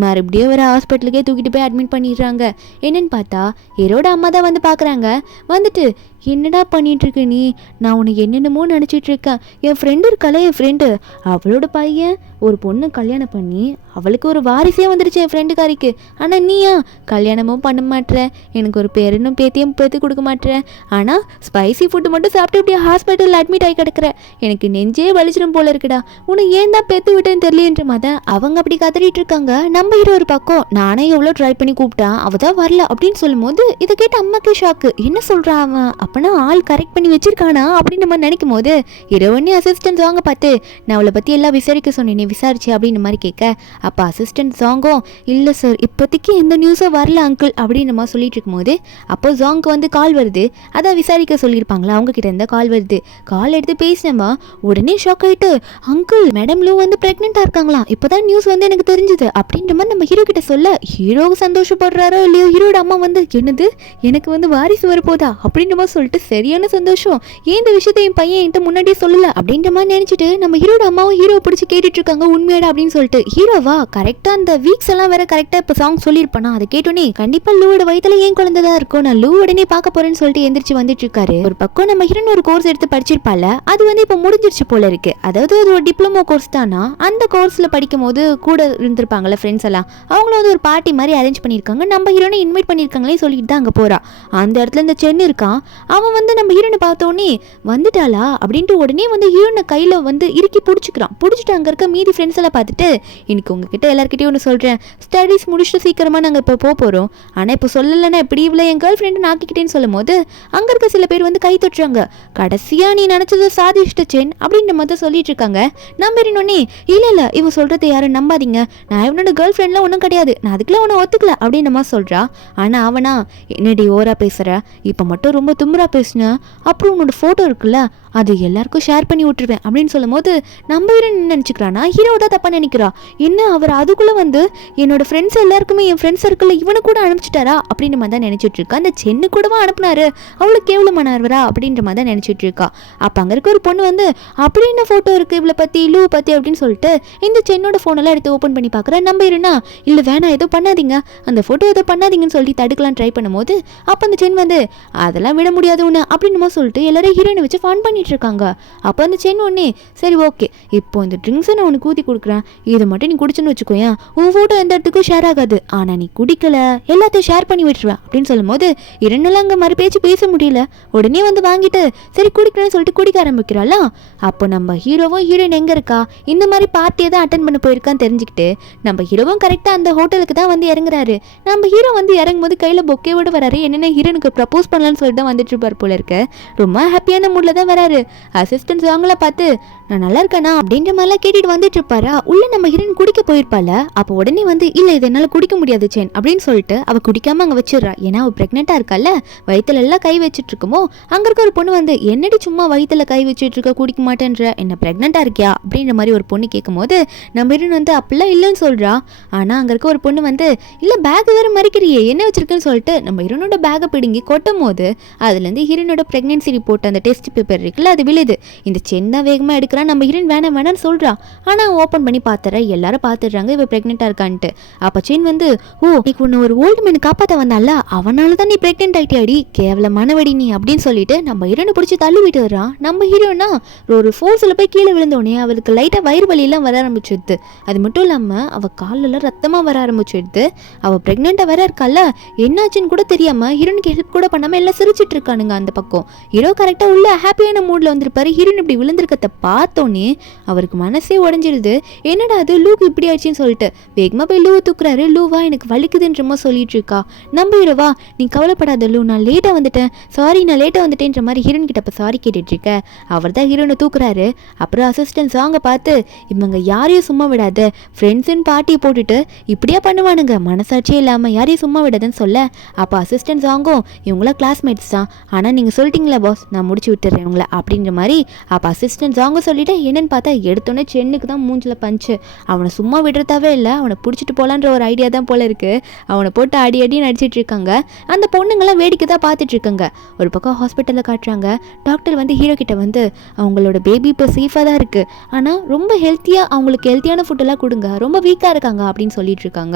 மறுபடியும் ஒரு ஹாஸ்பிட்டலுக்கே தூக்கிட்டு போய் அட்மிட் பண்ணிடுறாங்க. என்னன்னு பார்த்தா ஹீரோட அம்மா தான் வந்து பார்க்குறாங்க. வந்துட்டு என்னடா பண்ணிட்டு இருக்க நீ? நான் உன்னை என்னென்னமோ நினச்சிட்டு இருக்கேன். என் ஃப்ரெண்டு இருக்காளே, என் ஃப்ரெண்டு அவளோட பையன் ஒரு பொண்ணு கல்யாணம் பண்ணி அவளுக்கு ஒரு வாரிசே வந்துருச்சு என் ஃப்ரெண்டுக்காரிக்கு. ஆனால் நீயா கல்யாணமும் பண்ண மாட்டேற, எனக்கு ஒரு பேரனும் பேத்தியும் பேத்து கொடுக்க மாட்டேற, ஆனால் ஸ்பைசி ஃபுட்டு மட்டும் சாப்பிட்டு இப்படியே ஹாஸ்பிட்டலில் அட்மிட் ஆகி கிடக்குற. எனக்கு நெஞ்சே வலிச்சிடும் போல இருக்குடா. உன்னை ஏன் தான் பேத்து விட்டேன்னு தெரியலன்ற மாதிரி அவங்க அப்படி கதறிட்டு இருக்காங்க. நம்ம ஹீரோ ஒரு பக்கம் நானே எவ்வளோ ட்ரை பண்ணி கூப்பிட்டான், அவள் தான் வரல அப்படின்னு சொல்லும் போது இதை கேட்டு அம்மாக்கே ஷாக்கு. என்ன சொல்கிறான் அவன்? அப்போனா ஆள் கரெக்ட் பண்ணி வச்சிருக்கானா அப்படின்னு நம்ம நினைக்கும் போது ஹீரோயினி அசிஸ்டன்ட் வாங்க பார்த்து நான் அவளை பற்றி எல்லாம் விசாரிக்க சொன்னேன், விசாரிச்சு அப்படின்னு மாதிரி கேட்க அப்போ அசிஸ்டன்ட் ஜாங்கும் இல்லை சார் இப்போதைக்கு எந்த நியூஸும் வரல அங்கிள் அப்படின்னு நம்ம சொல்லிட்டு இருக்கும்போது அப்போ ஜாங்க்கு வந்து கால் வருது. அதான் விசாரிக்க சொல்லியிருப்பாங்களா அவங்க கிட்ட இருந்த கால் வருது. கால் எடுத்து பேசினமா உடனே ஷாக் ஆகிட்டு அங்கிள் மேடம் லூ வந்து ப்ரெக்னெண்ட்டாக இருக்காங்களாம், இப்போதான் நியூஸ் வந்து எனக்கு தெரிஞ்சுது அப்படின்ற மாதிரி நம்ம ஹீரோ கிட்ட சொல்ல ஹீரோவுக்கு சந்தோஷப்படுறாரோ இல்லையோ ஹீரோட அம்மா வந்து என்னது எனக்கு வந்து வாரிசு வரப்போதா அப்படின்ற மாதிரி சொல்லிட்டு சரியான சந்தோஷம், ஏன் இந்த விஷயத்தை என் பையன் என்கிட்ட முன்னாடியே சொல்லல அப்படின்ற மாதிரி நினைச்சிட்டு நம்ம ஹீரோட அம்மாவும் ஹீரோ பிடிச்சி கேட்டுட்டு இருக்காங்க உண்மையாடா அப்படின்னு சொல்லிட்டு. ஹீரோவா கரெக்டா அந்த வீக்ஸ் எல்லாம் வேற கரெக்டா இப்ப சாங் சொல்லியிருப்பானா அதை கேட்டோன்னே கண்டிப்பா லூவோட வயித்துல ஏன் குழந்தைதான் இருக்கும், நான் லூ உடனே பார்க்க போறேன்னு சொல்லிட்டு எந்திரிச்சு வந்துட்டு இருக்காரு. ஒரு பக்கம் நம்ம ஹீரோன் ஒரு கோர்ஸ் எடுத்து படிச்சிருப்பால அது வந்து இப்ப முடிஞ்சிருச்சு போல இருக்கு. அதாவது அது ஒரு டிப்ளமோ கோர்ஸ் தானா. அந்த கோர்ஸ்ல படிக்கும் போது கூட இருந்திருப்பாங்கல்ல ஃப்ரெண்ட்ஸ் எல்லாம், அவங்கள வந்து ஒரு பார்ட்டி மாதிரி அரேஞ்ச் பண்ணிருக்காங்க. நம்ம ஹீரோனை இன்வைட் பண்ணிருக்காங்களே சொல்லிட்டு தான் அங்க போறா. அந்த இடத்துல இந்த சென் இருக்கான், அவன் வந்து நம்ம ஹீரோனை பார்த்தோன்னே வந்துட்டாளா அப்படின்ட்டு உடனே வந்து ஹீரோனை கையில வந்து இறுக்கி பிடிச்சிக்கிறான். பிடிச்சிட்டு அங்க இருக்க மீதி ஃப்ரெண்ட்ஸ் எல்லாம் பார்த்துட்டு இன்னைக்கு உங்ககிட்ட எல்லாருக்கிட்டையும் ஒன்று சொல்கிறேன், ஸ்டடீஸ் முடிச்சுட்டு சீக்கிரமாக நாங்கள் இப்போ போகிறோம், ஆனால் இப்போ சொல்லலைன்னா எப்படி இவ்வளோ என் கேர்ள் ஃப்ரெண்டு நாக்கிக்கிட்டேன்னு சொல்லும் போது அங்கே இருக்க சில பேர் வந்து கை தொட்டுறாங்க. கடைசியாக நீ நினச்சதை சாதிச்சிட்டேன் அப்படின்ற மாதிரி சொல்லிட்டு இருக்காங்க. நம்ம இன்னொன்னே இல்லை இவன் சொல்கிறத யாரும் நம்பாதீங்க, நான் இவனோட கேர்ள் ஃப்ரெண்ட்லாம் ஒன்றும் கிடையாது, நான் அதுக்குலாம் ஒன்றும் ஒத்துக்கல அப்படின்ற மாதிரி சொல்கிறா. ஆனால் அவனா என்னடி ஓரா பேசுகிற, இப்போ மட்டும் ரொம்ப தும்புறா பேசுன, அப்புறம் உன்னோட ஃபோட்டோ இருக்குல்ல அது எல்லாருக்கும் ஷேர் பண்ணி விட்டுருவேன் அப்படின்னு சொல்லும் போது நம்ம ஹீரோ நினச்சிக்கிறானா ஹீரோ தான் தப்பாக நினைக்கிறா. என்ன அவர் அதுக்குள்ளே வந்து என்னோட ஃப்ரெண்ட்ஸ் எல்லாருக்குமே என் ஃப்ரெண்ட்ஸ் சர்க்கிளில் இவனை கூட அனுப்பிச்சிட்டாரா அப்படின்ற மாதிரி தான் நினச்சிட்டு இருக்கா. அந்த சென்னு கூடவா அனுப்புனாரு, அவ்வளோ கேவலமானவரா அப்படின்ற மாதிரி தான் நினச்சிட்டு இருக்கா. அப்போ அங்கே இருக்க ஒரு பொண்ணு வந்து அப்படி என்ன ஃபோட்டோ இருக்குது இவளை பற்றி லூ பற்றி அப்படின்னு சொல்லிட்டு இந்த சென்னோட ஃபோனெல்லாம் எடுத்து ஓப்பன் பண்ணி பார்க்குறேன். நம்ம ஹீரோனா இல்லை வேணாம் எதுவும் பண்ணாதீங்க, அந்த ஃபோட்டோ எதுவும் பண்ணாதீங்கன்னு சொல்லி தடுக்கலாம் ட்ரை பண்ணும்போது அப்போ அந்த சென் வந்து அதெல்லாம் விட முடியாது ஒன்று அப்படின்னு சொல்லிட்டு எல்லாரும் ஹீரோனை வச்சு ஃபன் பண்ணிட்டு இருக்காங்க. அப்போ அந்த சென் ஒன்னே சரி ஓகே இப்போ இந்த ட்ரிங்க்ஸை நான் உனக்கு ஊற்றி கொடுக்குறேன், இதை மட்டும் நீ குடிச்சுன்னு வச்சுக்கோயேன், உன் ஃபோட்டோ எந்த இடத்துக்கும் ஷேர் ஆகாது, ஆனால் நீ குடிக்கல எல்லாத்தையும் ஷேர் பண்ணி விட்டுருவேன் அப்படின்னு சொல்லும் போது இரண்டுலாம் அங்கே மறு பேச்சு பேச முடியல. உடனே வந்து வாங்கிட்டு சரி குடிக்கிறேன்னு சொல்லிட்டு குடிக்க ஆரம்பிக்கிறாள. அப்போ நம்ம ஹீரோவும் ஹீரோயின் எங்கே இருக்கா இந்த மாதிரி பார்ட்டியை தான் அட்டன் பண்ண போயிருக்கான்னு தெரிஞ்சுக்கிட்டு நம்ம ஹீரோவும் கரெக்டாக அந்த ஹோட்டலுக்கு தான் வந்து இறங்குறாரு. நம்ம ஹீரோ வந்து இறங்கும் போது கையில் பொக்கேவோட வராரு. என்னென்ன ஹீரோனுக்கு ப்ரப்போஸ் பண்ணலான்னு சொல்லிட்டு தான் வந்துட்டு இருப்பார் போல இருக்க. ரொம்ப ஹாப்பியான மூடில் தான் வராரு. அசிஸ்டன்ஸ் அவங்கள பார்த்து நான் நல்லா இருக்கேனா அப்படின்ற மாதிரிலாம் கேட்டுட்டு வந்துட்டு இருப்பாரா. உள்ள நம்ம ஹீரோயின் குடிக்க போயிருப்பால. அப்போ உடனே வந்து இல்லை இதை என்னால் குடிக்க முடியாது சென் அப்படின்னு சொல்லிட்டு அவள் குடிக்காம அங்கே வச்சிடறா. ஏன்னா அவள் ப்ரெக்னெண்ட்டாக இருக்கால, வயிற்றுல எல்லாம் கை வச்சுட்டு இருக்குமோ அங்கே இருக்க ஒரு பொண்ணு வந்து என்னடி சும்மா வயிற்றுல கை வச்சுட்டு இருக்க குடிக்க மாட்டேன்ற, என்ன ப்ரெக்னெண்ட்டாக இருக்கியா அப்படின்ற மாதிரி ஒரு பொண்ணு கேட்கும் போது நம்ம ஹீரோயின் வந்து அப்படிலாம் இல்லைன்னு சொல்கிறா. ஆனால் அங்கே இருக்க ஒரு பொண்ணு வந்து இல்லை பேக் வேறு மறைக்கிறியே என்ன வச்சிருக்குன்னு சொல்லிட்டு நம்ம ஹீரோனோட பேக்கை பிடுங்கி கொட்டும் போது அதுலேருந்து ஹீரோனோட ப்ரெக்னென்சி ரிப்போர்ட் அந்த டெஸ்ட் பேப்பர் இருக்குல்ல அது விழுது. இந்த சென் தான் வேகமாக எடுக்கிறான். நம்ம ஹீரோயின் வேணாம்னு சொல்கிறா. ஆனால் ஓப்பன் பண்ணி பார்த்துற எல்லாரும் பார்த்துடுறாங்க இவ ப்ரெக்னெண்ட்டாக இருக்கான்ட்டு. அப்போ சென் வந்து ஓ நீக்கு உன்னை ஒரு ஓல்டு மேன் காப்பாற்ற வந்தால அவனால தான் நீ ப்ரெக்னென்ட் ஆகிட்டியாடி கேவலமானவடி நீ அப்படின்னு சொல்லிட்டு நம்ம ஹீரோனை பிடிச்சி தள்ளி விட்டு வர்றான். நம்ம ஹீரோனா ஒரு ஃபோர்ஸில் போய் கீழே விழுந்தோடனே அவளுக்கு லைட்டாக வயிறு வலியெல்லாம் வர ஆரம்பிச்சிடுது. அது மட்டும் இல்லாமல் அவள் காலெல்லாம் ரத்தமாக வர ஆரம்பிச்சிடுது. அவள் ப்ரெக்னெண்ட்டாக வேற இருக்கால, என்னாச்சுன்னு கூட தெரியாமல் ஹீரோனுக்கு ஹெல்ப் கூட பண்ணாமல் எல்லாம் சிரிச்சிட்டு இருக்கானுங்க. அந்த பக்கம் ஹீரோ கரெக்டாக உள்ள ஹாப்பியான மூடில் வந்திருப்பாரு. ஹீரோன் இப்படி விழுந்திருக்கத்தை பார்த்தோன்னே அவருக்கு மனசே உடஞ்சிருது. என்னடா அது லூக்கு இப்படி ஆச்சுன்னு சொல்லிட்டு வேகமாக போய் லூவை தூக்குறாரு. லூவா எனக்கு வலிக்குதுன்றமா சொல்லிட்டு இருக்கா. நம்ம ஹீரோவா நீ கவலைப்படாத லூ நான் லேட்டாக வந்துட்டேன், சாரி நான் லேட்டாக வந்துட்டேன்ற மாதிரி ஹீரோன் கிட்ட இப்போ சாரி கேட்டுட்டு இருக்க. அவர் தான் ஹீரோனை தூக்குறாரு. அப்புறம் அசிஸ்டன்ட் சாங்கை பார்த்து இவங்க யாரையும் சும்மா விடாத, ஃப்ரெண்ட்ஸுன்னு பார்ட்டியை போட்டுட்டு இப்படியா பண்ணுவானுங்க, மனசாட்சியே இல்லாமல் யாரையும் சும்மா விடாதுன்னு சொல்ல. அப்போ அசிஸ்டன்ட் சாங்கும் இவங்களாம் கிளாஸ்மேட்ஸ் தான், ஆனால் நீங்கள் சொல்லிட்டீங்களா பாஸ் நான் முடிச்சு விட்டுறேன் இவங்கள அப்படின்ற மாதிரி அப்போ அசிஸ்டன்ட் சாங்கும் சொல்லி சொல்லிட்டு என்னன்னு பார்த்தா எடுத்தோன்னே சென்னுக்கு தான் மூஞ்சில் பஞ்சு. அவனை சும்மா விடுறதாவே இல்லை, அவனை பிடிச்சிட்டு போகலான்ற ஒரு ஐடியா தான் போல இருக்கு. அவனை போட்டு அடி அடின்னு அடிச்சிட்டு இருக்காங்க. அந்த பொண்ணுங்களாம் வேடிக்கை தான் பார்த்துட்டு இருக்காங்க. ஒரு பக்கம் ஹாஸ்பிட்டலில் காட்டுறாங்க. டாக்டர் வந்து ஹீரோ கிட்ட வந்து அவங்களோட பேபி இப்போ சேஃபாக தான் இருக்கு, ஆனால் ரொம்ப ஹெல்த்தியாக அவங்களுக்கு ஹெல்த்தியான ஃபுட்டெல்லாம் கொடுங்க, ரொம்ப வீக்காக இருக்காங்க அப்படின்னு சொல்லிட்டு இருக்காங்க.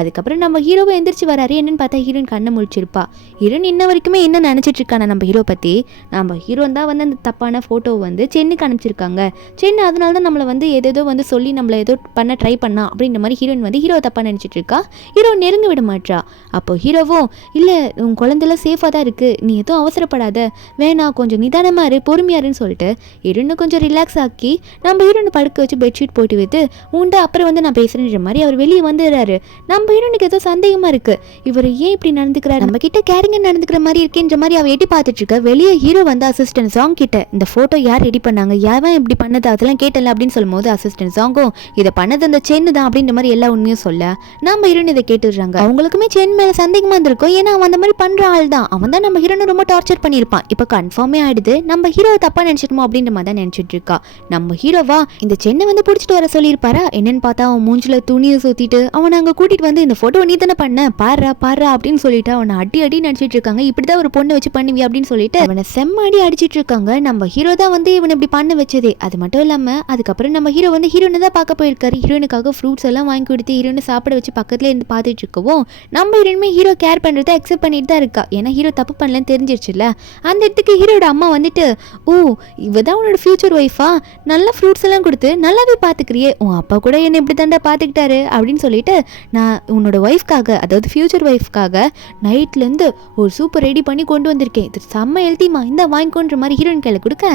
அதுக்கப்புறம் நம்ம ஹீரோவை எந்திரிச்சு வராரு. என்னன்னு பார்த்தா ஹீரோயின் கண்ணை முழிச்சிருப்பா. ஹீரோயின் இன்ன வரைக்குமே என்ன நினச்சிட்டு இருக்கானா நம்ம ஹீரோ பற்றி, நம்ம ஹீரோ தான் வந்து அந்த தப்பான ஃபோட்டோவை வந்து சென்னுக்கு அனுப்பிச்சிருக்காங்க. சென்னு அதனால தான் நம்மளை வந்து ஏதோ வந்து சொல்லி நம்மளை ஏதோ பண்ண ட்ரை பண்ணா அப்படின்ற மாதிரி ஹீரோயின் வந்து ஹீரோ தப்பாக நினச்சிட்டு இருக்கா. ஹீரோ நெருங்க விட மாட்டா. அப்போ ஹீரோவும் இல்லை உன் குழந்தைலாம் சேஃபாக தான் இருக்குது, நீ எதுவும் அவசரப்படாத, வேணா கொஞ்சம் நிதானமாக இரு, பொறுமையாருன்னு சொல்லிட்டு ஹீரோனை கொஞ்சம் ரிலாக்ஸ் ஆக்கி நம்ம ஹீரோனை படுக்க வச்சு பெட்ஷீட் போட்டு வைத்து உண்டு அப்புறம் வந்து நான் பேசுகிறேன்ற மாதிரி அவர் வெளியே வந்துடுறாரு. நம்ம ஹீரோனுக்கு ஏதோ சந்தேகமாக இருக்குது, இவர் ஏன் இப்படி நடந்துக்கிறாரு, நம்ம கிட்ட கேரிங்க நடந்துக்கிற மாதிரி இருக்கேன்ற மாதிரி அவ எட்டி பார்த்துட்டு இருக்க. வெளியே ஹீரோ வந்து அசிஸ்டன்ட் சாங் கிட்ட இந்த ஃபோட்டோ யார் ரெடி பண்ணாங்க, யாரும் இப்படி பண்ணது அதெல்லாம் கேட்டல அப்படின்னு சொல்லும்போது அசிஸ்டன்ட் சாங்கும் இதை பண்ணது அந்த சென்னு தான் அப்படின்ற மாதிரி எல்லா உண்மையும் சொல்ல நம்ம ஹீரோன் இதை கேட்டுடுறாங்க. அவங்களுக்குமே சென் மேலே சந்தேகமாக இருந்திருக்கும், ஏன்னா அவன் அந்த மாதிரி பண்ணுற ஆள் தான், அவன் தான் நம்ம ஹீரோனை ரொம்ப டார்ச்சர் பண்ணியிருப்பான். இப்போ கன்ஃபார்மே ஆயிடுது நம்ம ஹீரோ தப்பாக நினச்சிட்டுமோ அப்படின்ற மாதிரி தான் நினச்சிட்டு இருக்கா. நம்ம ஹீரோவா இந்த சென்னை வந்து பிடிச்சிட்டு வர சொல்லியிருப்பாரா, என்னன்னு பார்த்தா அவன் மூஞ்சில துணியை சுற்றிட்டு அவனை அங்கே கூட்டிகிட்டு வந்து இந்த ஃபோட்டோ நீ தானே பண்ண, பாரு அப்படின்னு சொல்லிட்டு அவனை அடி நடிச்சிட்டு இருக்காங்க. இப்படிதான் ஒரு பொண்ணை வச்சு பண்ணுவி அப்படின்னு சொல்லிட்டு அவனை செம்மடி அடிச்சிட்டு இருக்காங்க. நம்ம ஹீரோ தான் வந்து இவனை இப்படி பண்ண வச்சதே. அது மட்டும் இல்லாமல் அதுக்கப்புறம் நம்ம ஹீரோ வந்து ஹீரோனை தான் பார்க்க போயிருக்காரு. ஹீரோனுக்காக ஃப்ரூட்ஸ் எல்லாம் வாங்கி கொடுத்து ஹீரோனை சாப்பிட வச்சு பக்கத்துல இருந்து பார்த்துட்டு இருக்கவும் நம்ம ஹீரோனுமே ஹீரோ கேர் பண்ணுறதை அக்செப்ட் பண்ணிட்டு தான் இருக்கா. ஏன்னா ஹீரோ தப்பு பண்ணலன்னு தெரிஞ்சிருச்சுல்ல. அந்த இடத்துக்கு ஹீரோட அம்மா வந்துட்டு ஓ இவ தான் உன்னோட ஃபியூச்சர் ஒய்ஃபா, நல்ல ஃப்ரூட்ஸ் எல்லாம் கொடுத்து நல்லாவே பார்த்துக்கிறியே, உன் அப்பா கூட என்னை இப்படி தாண்டா பார்த்துக்கிட்டாரு அப்படின்னு சொல்லிட்டு நான் உன்னோட ஒய்ஃப்காக அதாவது ஃபியூச்சர் ஒய்ஃப்காக நைட்லேருந்து ஒரு சூப்பர் ரெடி பண்ணி கொண்டு வந்திருக்கேன், இது செம்ம ஹெல்த்திமா, இந்த வாங்கிக்கோன்ற மாதிரி ஹீரோயின் கையில் கொடுக்க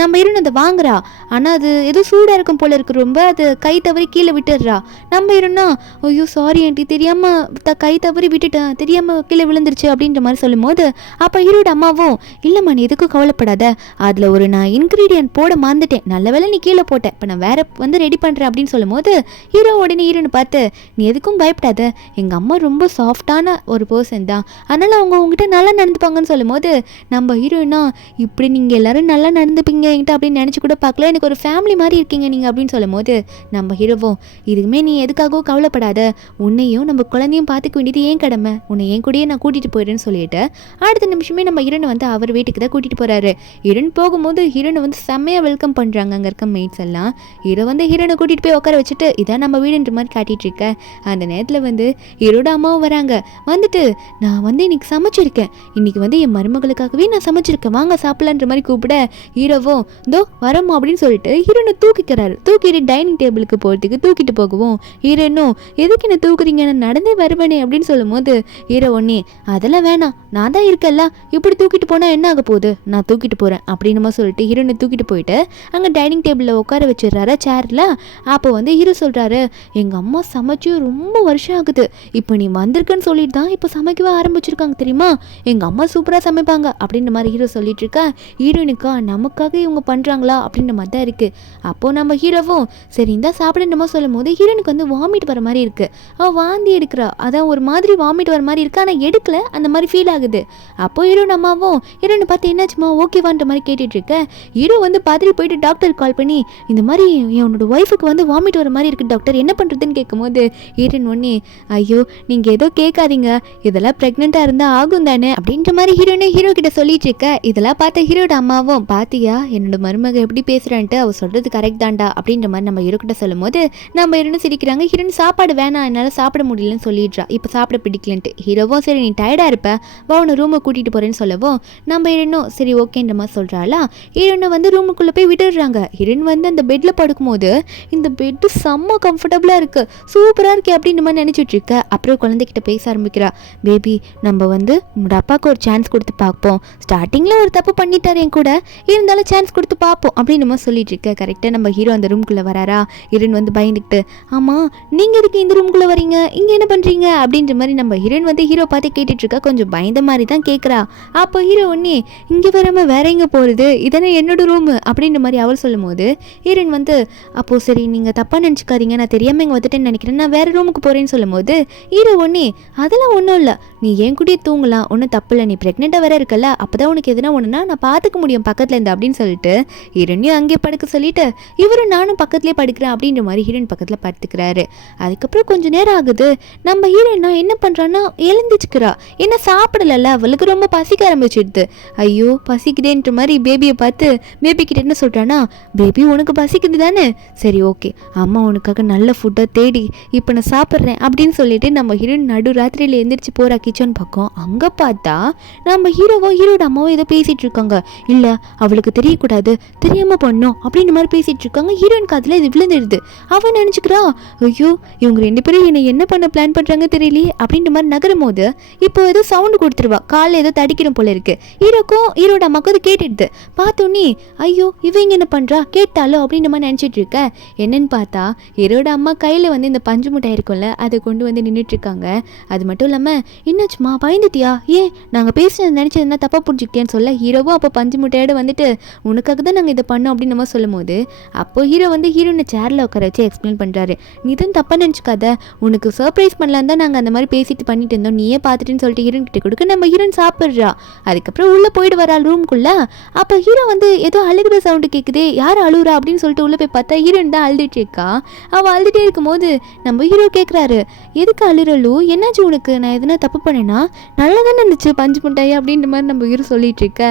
நம்ம ஹீரோயின் அதை வாங்குறா. ஆனால் அது ஏதோ சூடாக இருக்கும் போல இருக்கு, ரொம்ப அது கை தவறி கீழே விட்டுடுறா. நம்ம ஹீரோனா ஐயோ சாரி ஆண்டி தெரியாமல் கை தவறி விட்டுட்டேன், தெரியாமல் கீழே விழுந்துருச்சு அப்படின்ற மாதிரி சொல்லும் போது அப்போ ஹீரோட அம்மாவும் இல்லைம்மா நீ எதுக்கும் கவலைப்படாத, அதில் ஒரு நான் இன்க்ரீடியன்ட் போட மறந்துட்டேன், நல்ல வேலை நீ கீழே போட்டேன், இப்போ நான் வேற வந்து ரெடி பண்ணுறேன் அப்படின்னு சொல்லும் போது ஹீரோ உடனே ஹீரோனை பார்த்து நீ எதுக்கும் பயப்படாத, எங்கள் அம்மா ரொம்ப சாஃப்டான ஒரு பர்சன் தான், அதனால் அவங்க உங்ககிட்ட நல்லா நடந்துப்பாங்கன்னு சொல்லும் போது நம்ம ஹீரோயினா இப்படி நீங்கள் எல்லாரும் நல்லா நடந்துப்பீங்க என்கிட்ட அப்படின்னு நினச்சி கூட பார்க்கல, எனக்கு ஒரு ஃபேமிலி மாதிரி இருக்கீங்க நீங்கள் அப்படின்னு சொல்லும் போது நம்ம ஹீரோவும் இதுக்குமே நீ எதுக்காகவும் கவலைப்படாத, உன்னையும் நம்ம குழந்தையும் பார்த்துக்க வேண்டியது ஏன் கடமை, உன்னை என் கூடயே நான் கூட்டிகிட்டு போயிடுறேன்னு சொல்லிட்டு அடுத்த நிமிஷமே நம்ம ஹீரோனை வந்து அவர் வீட்டுக்கு தான் கூட்டிகிட்டு போகிறாரு. ஹீரோன் போகும்போது ஹீரோனை வந்து செம்மையாக வெல்கம் பண்ணுறாங்க அங்கே இருக்க மெய்ட்ஸ் எல்லாம். ஹீரோ வந்து ஹீரோனை கூட்டிகிட்டு போய் உட்கார வச்சுட்டு இதான் நம்ம வீடுன்ற மாதிரி காட்டிகிட்டு இருக்க. அந்த நேரத்தில் வந்து ஹீரோட அம்மாவும் வராங்க. வந்துட்டு நான் வந்து இன்னைக்கு சமைச்சிருக்கேன், இன்னைக்கு வந்து என் மருமகளுக்காகவே நான் சமைச்சிருக்கேன், வாங்க சாப்பிடலான்ற மாதிரி கூப்பிட ஹீரோவும் இதோ வரோம் அப்படின்னு சொல்லிட்டு ஹீரோனை தூக்கிக்கிறாரு. தூக்கிட்டு டைனிங் டேபிளுக்கு போகிறதுக்கு தூக்கிட்டு போகவும் ஹீரோனும் எதுக்கு என்ன தூக்குறீங்க, நான் நடந்தே வருவேனே அப்படின்னு சொல்லும் போது ஹீரோ ஒன்னே அதெல்லாம் வேணாம், நான் தான் இருக்கல்ல, இப்படி தூக்கிட்டு போனால் என்ன ஆக போகுது, நான் தூக்கிட்டு போகிறேன் அப்படின்னு சொல்லிட்டு ஹீரோனை தூக்கிட்டு போயிட்டு அங்கே டைனிங் டேபிளில் உட்கார வச்சிடுறாரு சேரில். அப்போ வந்து ஹீரோ சொல்கிறாரு எங்கள் அம்மா சமைச்சு ரொம்ப வருஷம் ஆகுது, இப்போ நீ வந்திருக்குன்னு சொல்லிட்டு தான் இப்போ சமைக்கவே ஆரம்பிச்சிருக்காங்க தெரியுமா, எங்கள் அம்மா சூப்பராக சமைப்பாங்க அப்படின்ற மாதிரி ஹீரோ சொல்லிட்டு இருக்கா. ஹீரோனுக்கா நமக்காக இவங்க பண்ணுறாங்களா அப்படின்ற மாதிரி தான் இருக்குது. அப்போது நம்ம ஹீரோவும் சரி இந்த சாப்பிடணுமோ சொல்லும் போது ஹீரோனுக்கு வந்து வாமிட் வர மாதிரி இருக்குது, அவள் வாந்தி எடுக்கிறா, அதான் ஒரு மாதிரி வாமிட் வர மாதிரி இருக்குது, ஆனால் எடுக்கல அந்த மாதிரி ஃபீல் ஆகுது. அப்போ ஹீரோன் அம்மாவும் ஹீரோனை பார்த்து என்னாச்சுமா ஓகேவான்ற மாதிரி கேட்டுட்டு இருக்க. ஹீரோ வந்து பதறி போயிட்டு டாக்டருக்கு கால் பண்ணி இந்த மாதிரி என்னோட ஒய்ஃபுக்கு வந்து வாமிட் வர மாதிரி இருக்குது டாக்டர், என்ன பண்ணுறதுன்னு கேட்கும்போது ஹீரோன் ஒன்னே ஐயோ நீங்கள் ஏதோ கேட்காதீங்க, இதெல்லாம் ப்ரெக்னெண்ட்டாக இருந்தால் ஆகும் தானே அப்படின்ற மாதிரி ஹீரோனே ஹீரோ கிட்ட சொல்லிட்டு இருக்க. இதெல்லாம் பார்த்த ஹீரோட அம்மாவும் பாத்தியா என்னோட மருமக எப்படி பேசுகிறான்ட்டு, அவள் சொல்கிறது கரெக்ட் தான்டா அப்படின்ற மாதிரி நம்ம ஹீரோ கிட்ட சொல்லும் போது நம்ம ஹீரோனும் சிரிக்கிறாங்க. ஹீரோன் சாப்பாடு வேணாம் என்னால் சாப்பிட முடியலன்னு சொல்லிடுறா, இப்போ சாப்பிட பிடிக்கலன்ட்டு. ஹீரோவும் சரி நீ டயர்டாக இருப்ப வா உன்னை ரூமை கூட்டிகிட்டு போகிறேன்னு சொல்லவும் நம்ம ஹீரோனும் சரி ஓகேன்ற மாதிரி சொல்கிறாளா. ஹீரோனை வந்து ரூமுக்குள்ளே போய் விட்டுடுறாங்க. ஹீரோன் வந்து அந்த பெட்டில் படுக்கும்போது இந்த பெட்டு செம்ம கம்ஃபர்டபுளாக இருக்குது, சூப்பராக இருக்கே அப்படின்ற மாதிரி நினச்சிட்டு இருக்க. அப்புறம் குழந்தைகிட்ட பேச ஆரம்பிக்கிறா. பேபி நம்ம வந்து உன்னோட அப்பாவுக்கு ஒரு சான்ஸ் கொடுத்து பார்ப்போம், ஸ்டார்டிங்கில் ஒரு தப்பு பண்ணிட்டார் என் கூட, இருந்தாலும் சான்ஸ் கொடுத்து பார்ப்போம் அப்படின்னு மாதிரி சொல்லிட்டு இருக்க. கரெக்டாக நம்ம ஹீரோ அந்த ரூம்குள்ளே வராரா. ஹீரோன் வந்து பயந்துக்கிட்டு ஆமாம் நீங்கள் எதுக்கு இந்த ரூம்குள்ளே வரீங்க, இங்கே என்ன பண்ணுறீங்க அப்படின்ற மாதிரி நம்ம ஹீரோயின் வந்து ஹீரோ பார்த்து கேட்டுட்ருக்கா. கொஞ்சம் பயந்த மாதிரி தான் கேட்குறா. அப்போ ஹீரோ ஒன்னே இங்கே வராமல் வேற எங்கே போகிறது, இதனை என்னோட ரூமு அப்படின்ற மாதிரி அவள் சொல்லும் போது ஹீரோயின் வந்து அப்போது சரி நீங்கள் தப்பாக நினச்சிக்காதீங்க, நான் தெரியாமல் இங்கே வந்துட்டேன்னு நினைக்கிறேன், நான் வேறு ரூமுக்கு போகிறேன்னு சொல்லும் போது ஹீரோ ஒன்னே அதெல்லாம் ஒன்றும் இல்லை, நீ என் கூடயே தூங்கலாம், ஒன்றும் தப்பு இல்லை, நீ ப்ரெக்னெண்ட்டாக வேற இருக்கல, அப்போ தான் உனக்கு எதுனா ஒன்றுனா நான் பார்த்துக்க முடியும் பக்கத்தில் இருந்து அப்படின்னு சொல்லிட்டு ஹீரோனையும் அங்கேயே படுக்க சொல்லிட்டு இவரும் நானும் பக்கத்துலேயே படுக்கிறேன் அப்படின்ற மாதிரி ஹீரோயின் பக்கத்தில் படுத்துக்கிறாரு. அதுக்கப்புறம் கொஞ்சம் நேரம் ஆகுது. நம்ம ஹீரோயினா என்ன பண்ணுறான்னா எழுந்திச்சுக்கிறா. என்ன சாப்பிடல, அவளுக்கு ரொம்ப பசிக்க ஆரம்பிச்சிடுது. ஐயோ பசிக்குதேன்ற மாதிரி பேபியை பார்த்து பேபி கிட்ட என்ன சொல்கிறான்னா, பேபி உனக்கு பசிக்குது தானே, சரி ஓகே அம்மா உனக்காக நல்ல ஃபுட்டை தேடி இப்போ நான் சாப்பிட்றேன் அப்படின்னு சொல்லிட்டு நம்ம ஹீரோயின் நடு ராத்திரியில் எழுந்திரிச்சு போகிறா கிச்சன் பக்கம். அங்கே பார்த்தா நம்ம ஹீரோட அம்மாவும் ஏதோ பேசிகிட்டு இருக்காங்க. இல்லை அவளுக்கு தெரியக்கூடாது, தெரியாமல் பண்ணோம் அப்படின்ற மாதிரி பேசிகிட்டு இருக்காங்க. ஹீரோயின் காதில் இது விழுந்துடுது. அவன் நினச்சிக்கிறா, ஐயோ இவங்க 2 பேரும் என்னை என்ன பண்ண பிளான் பண்ணுறாங்க தெரியலையே அப்படின்ற மாதிரி நகரும் போது இப்போ ஏதோ சவுண்டு கொடுத்துருவா. காலில் ஏதோ தடிக்கணும் போல இருக்கு. ஹீரோட அம்மாவுக்கு அது கேட்டுடுது. பார்த்தோன்னே ஐயோ இவங்க என்ன பண்ணுறா கேட்டாலோ அப்படின்ற மாதிரி நினச்சிட்டு இருக்க. என்னன்னு பார்த்தா ஹீரோட அம்மா கையில் வந்து இந்த பஞ்சு மிட்டாய் இருக்கும்ல அதை கொண்டு வந்து நின்றுட்டுருக்காங்க. அது மட்டும் இல்லாமல் என்னாச்சுமா பயந்துட்டியா, ஏன் நாங்கள் பேசுனது நினச்சதுன்னா தப்பாக புரிஞ்சுக்கிட்டேன்னு சொல்ல ஹீரோவும் அப்போ பஞ்சு முட்டையோடு வந்துட்டு உனக்காக தான் நாங்கள் இதை பண்ணோம் அப்படின்னு நம்ம சொல்லும் போது அப்போ ஹீரோ வந்து ஹீரோனை சேரில் உட்கார வச்சு எக்ஸ்பிளைன் பண்ணுறாரு. நீ தான் தப்பாக நினச்சிக்காத, உனக்கு சர்ப்ரைஸ் பண்ணலாம் தான் நாங்கள் அந்த மாதிரி பேசிட்டு பண்ணிட்டு இருந்தோம், நீயே பார்த்துட்டுன்னு சொல்லிட்டு ஹீரோன் கிட்ட கொடுக்க நம்ம ஹீரோன் சாப்பிட்றா. அதுக்கப்புறம் உள்ளே போயிட்டு வரா ரூம்குள்ளே. அப்போ ஹீரோ வந்து ஏதோ அழுகிற சவுண்டு கேட்குதே, யார் அழுகுறா அப்படின்னு சொல்லிட்டு உள்ளே போய் பார்த்தா ஹீரோன் தான் அழுதுட்டு இருக்கா. அவள் அழுதுகிட்டே இருக்கும்போது நம்ம ஹீரோ கேட்குறாரு, எதுக்கு அழுறலு, என்னாச்சு உனக்கு, நான் எதுனா தப்பு பண்ணேன்னா, நல்லா தானே இருந்துச்சு பஞ்சு மிட்டாய் அப்படின்ற மாதிரி நம்ம ஹீரோ சொல்லிட்டு இருக்க.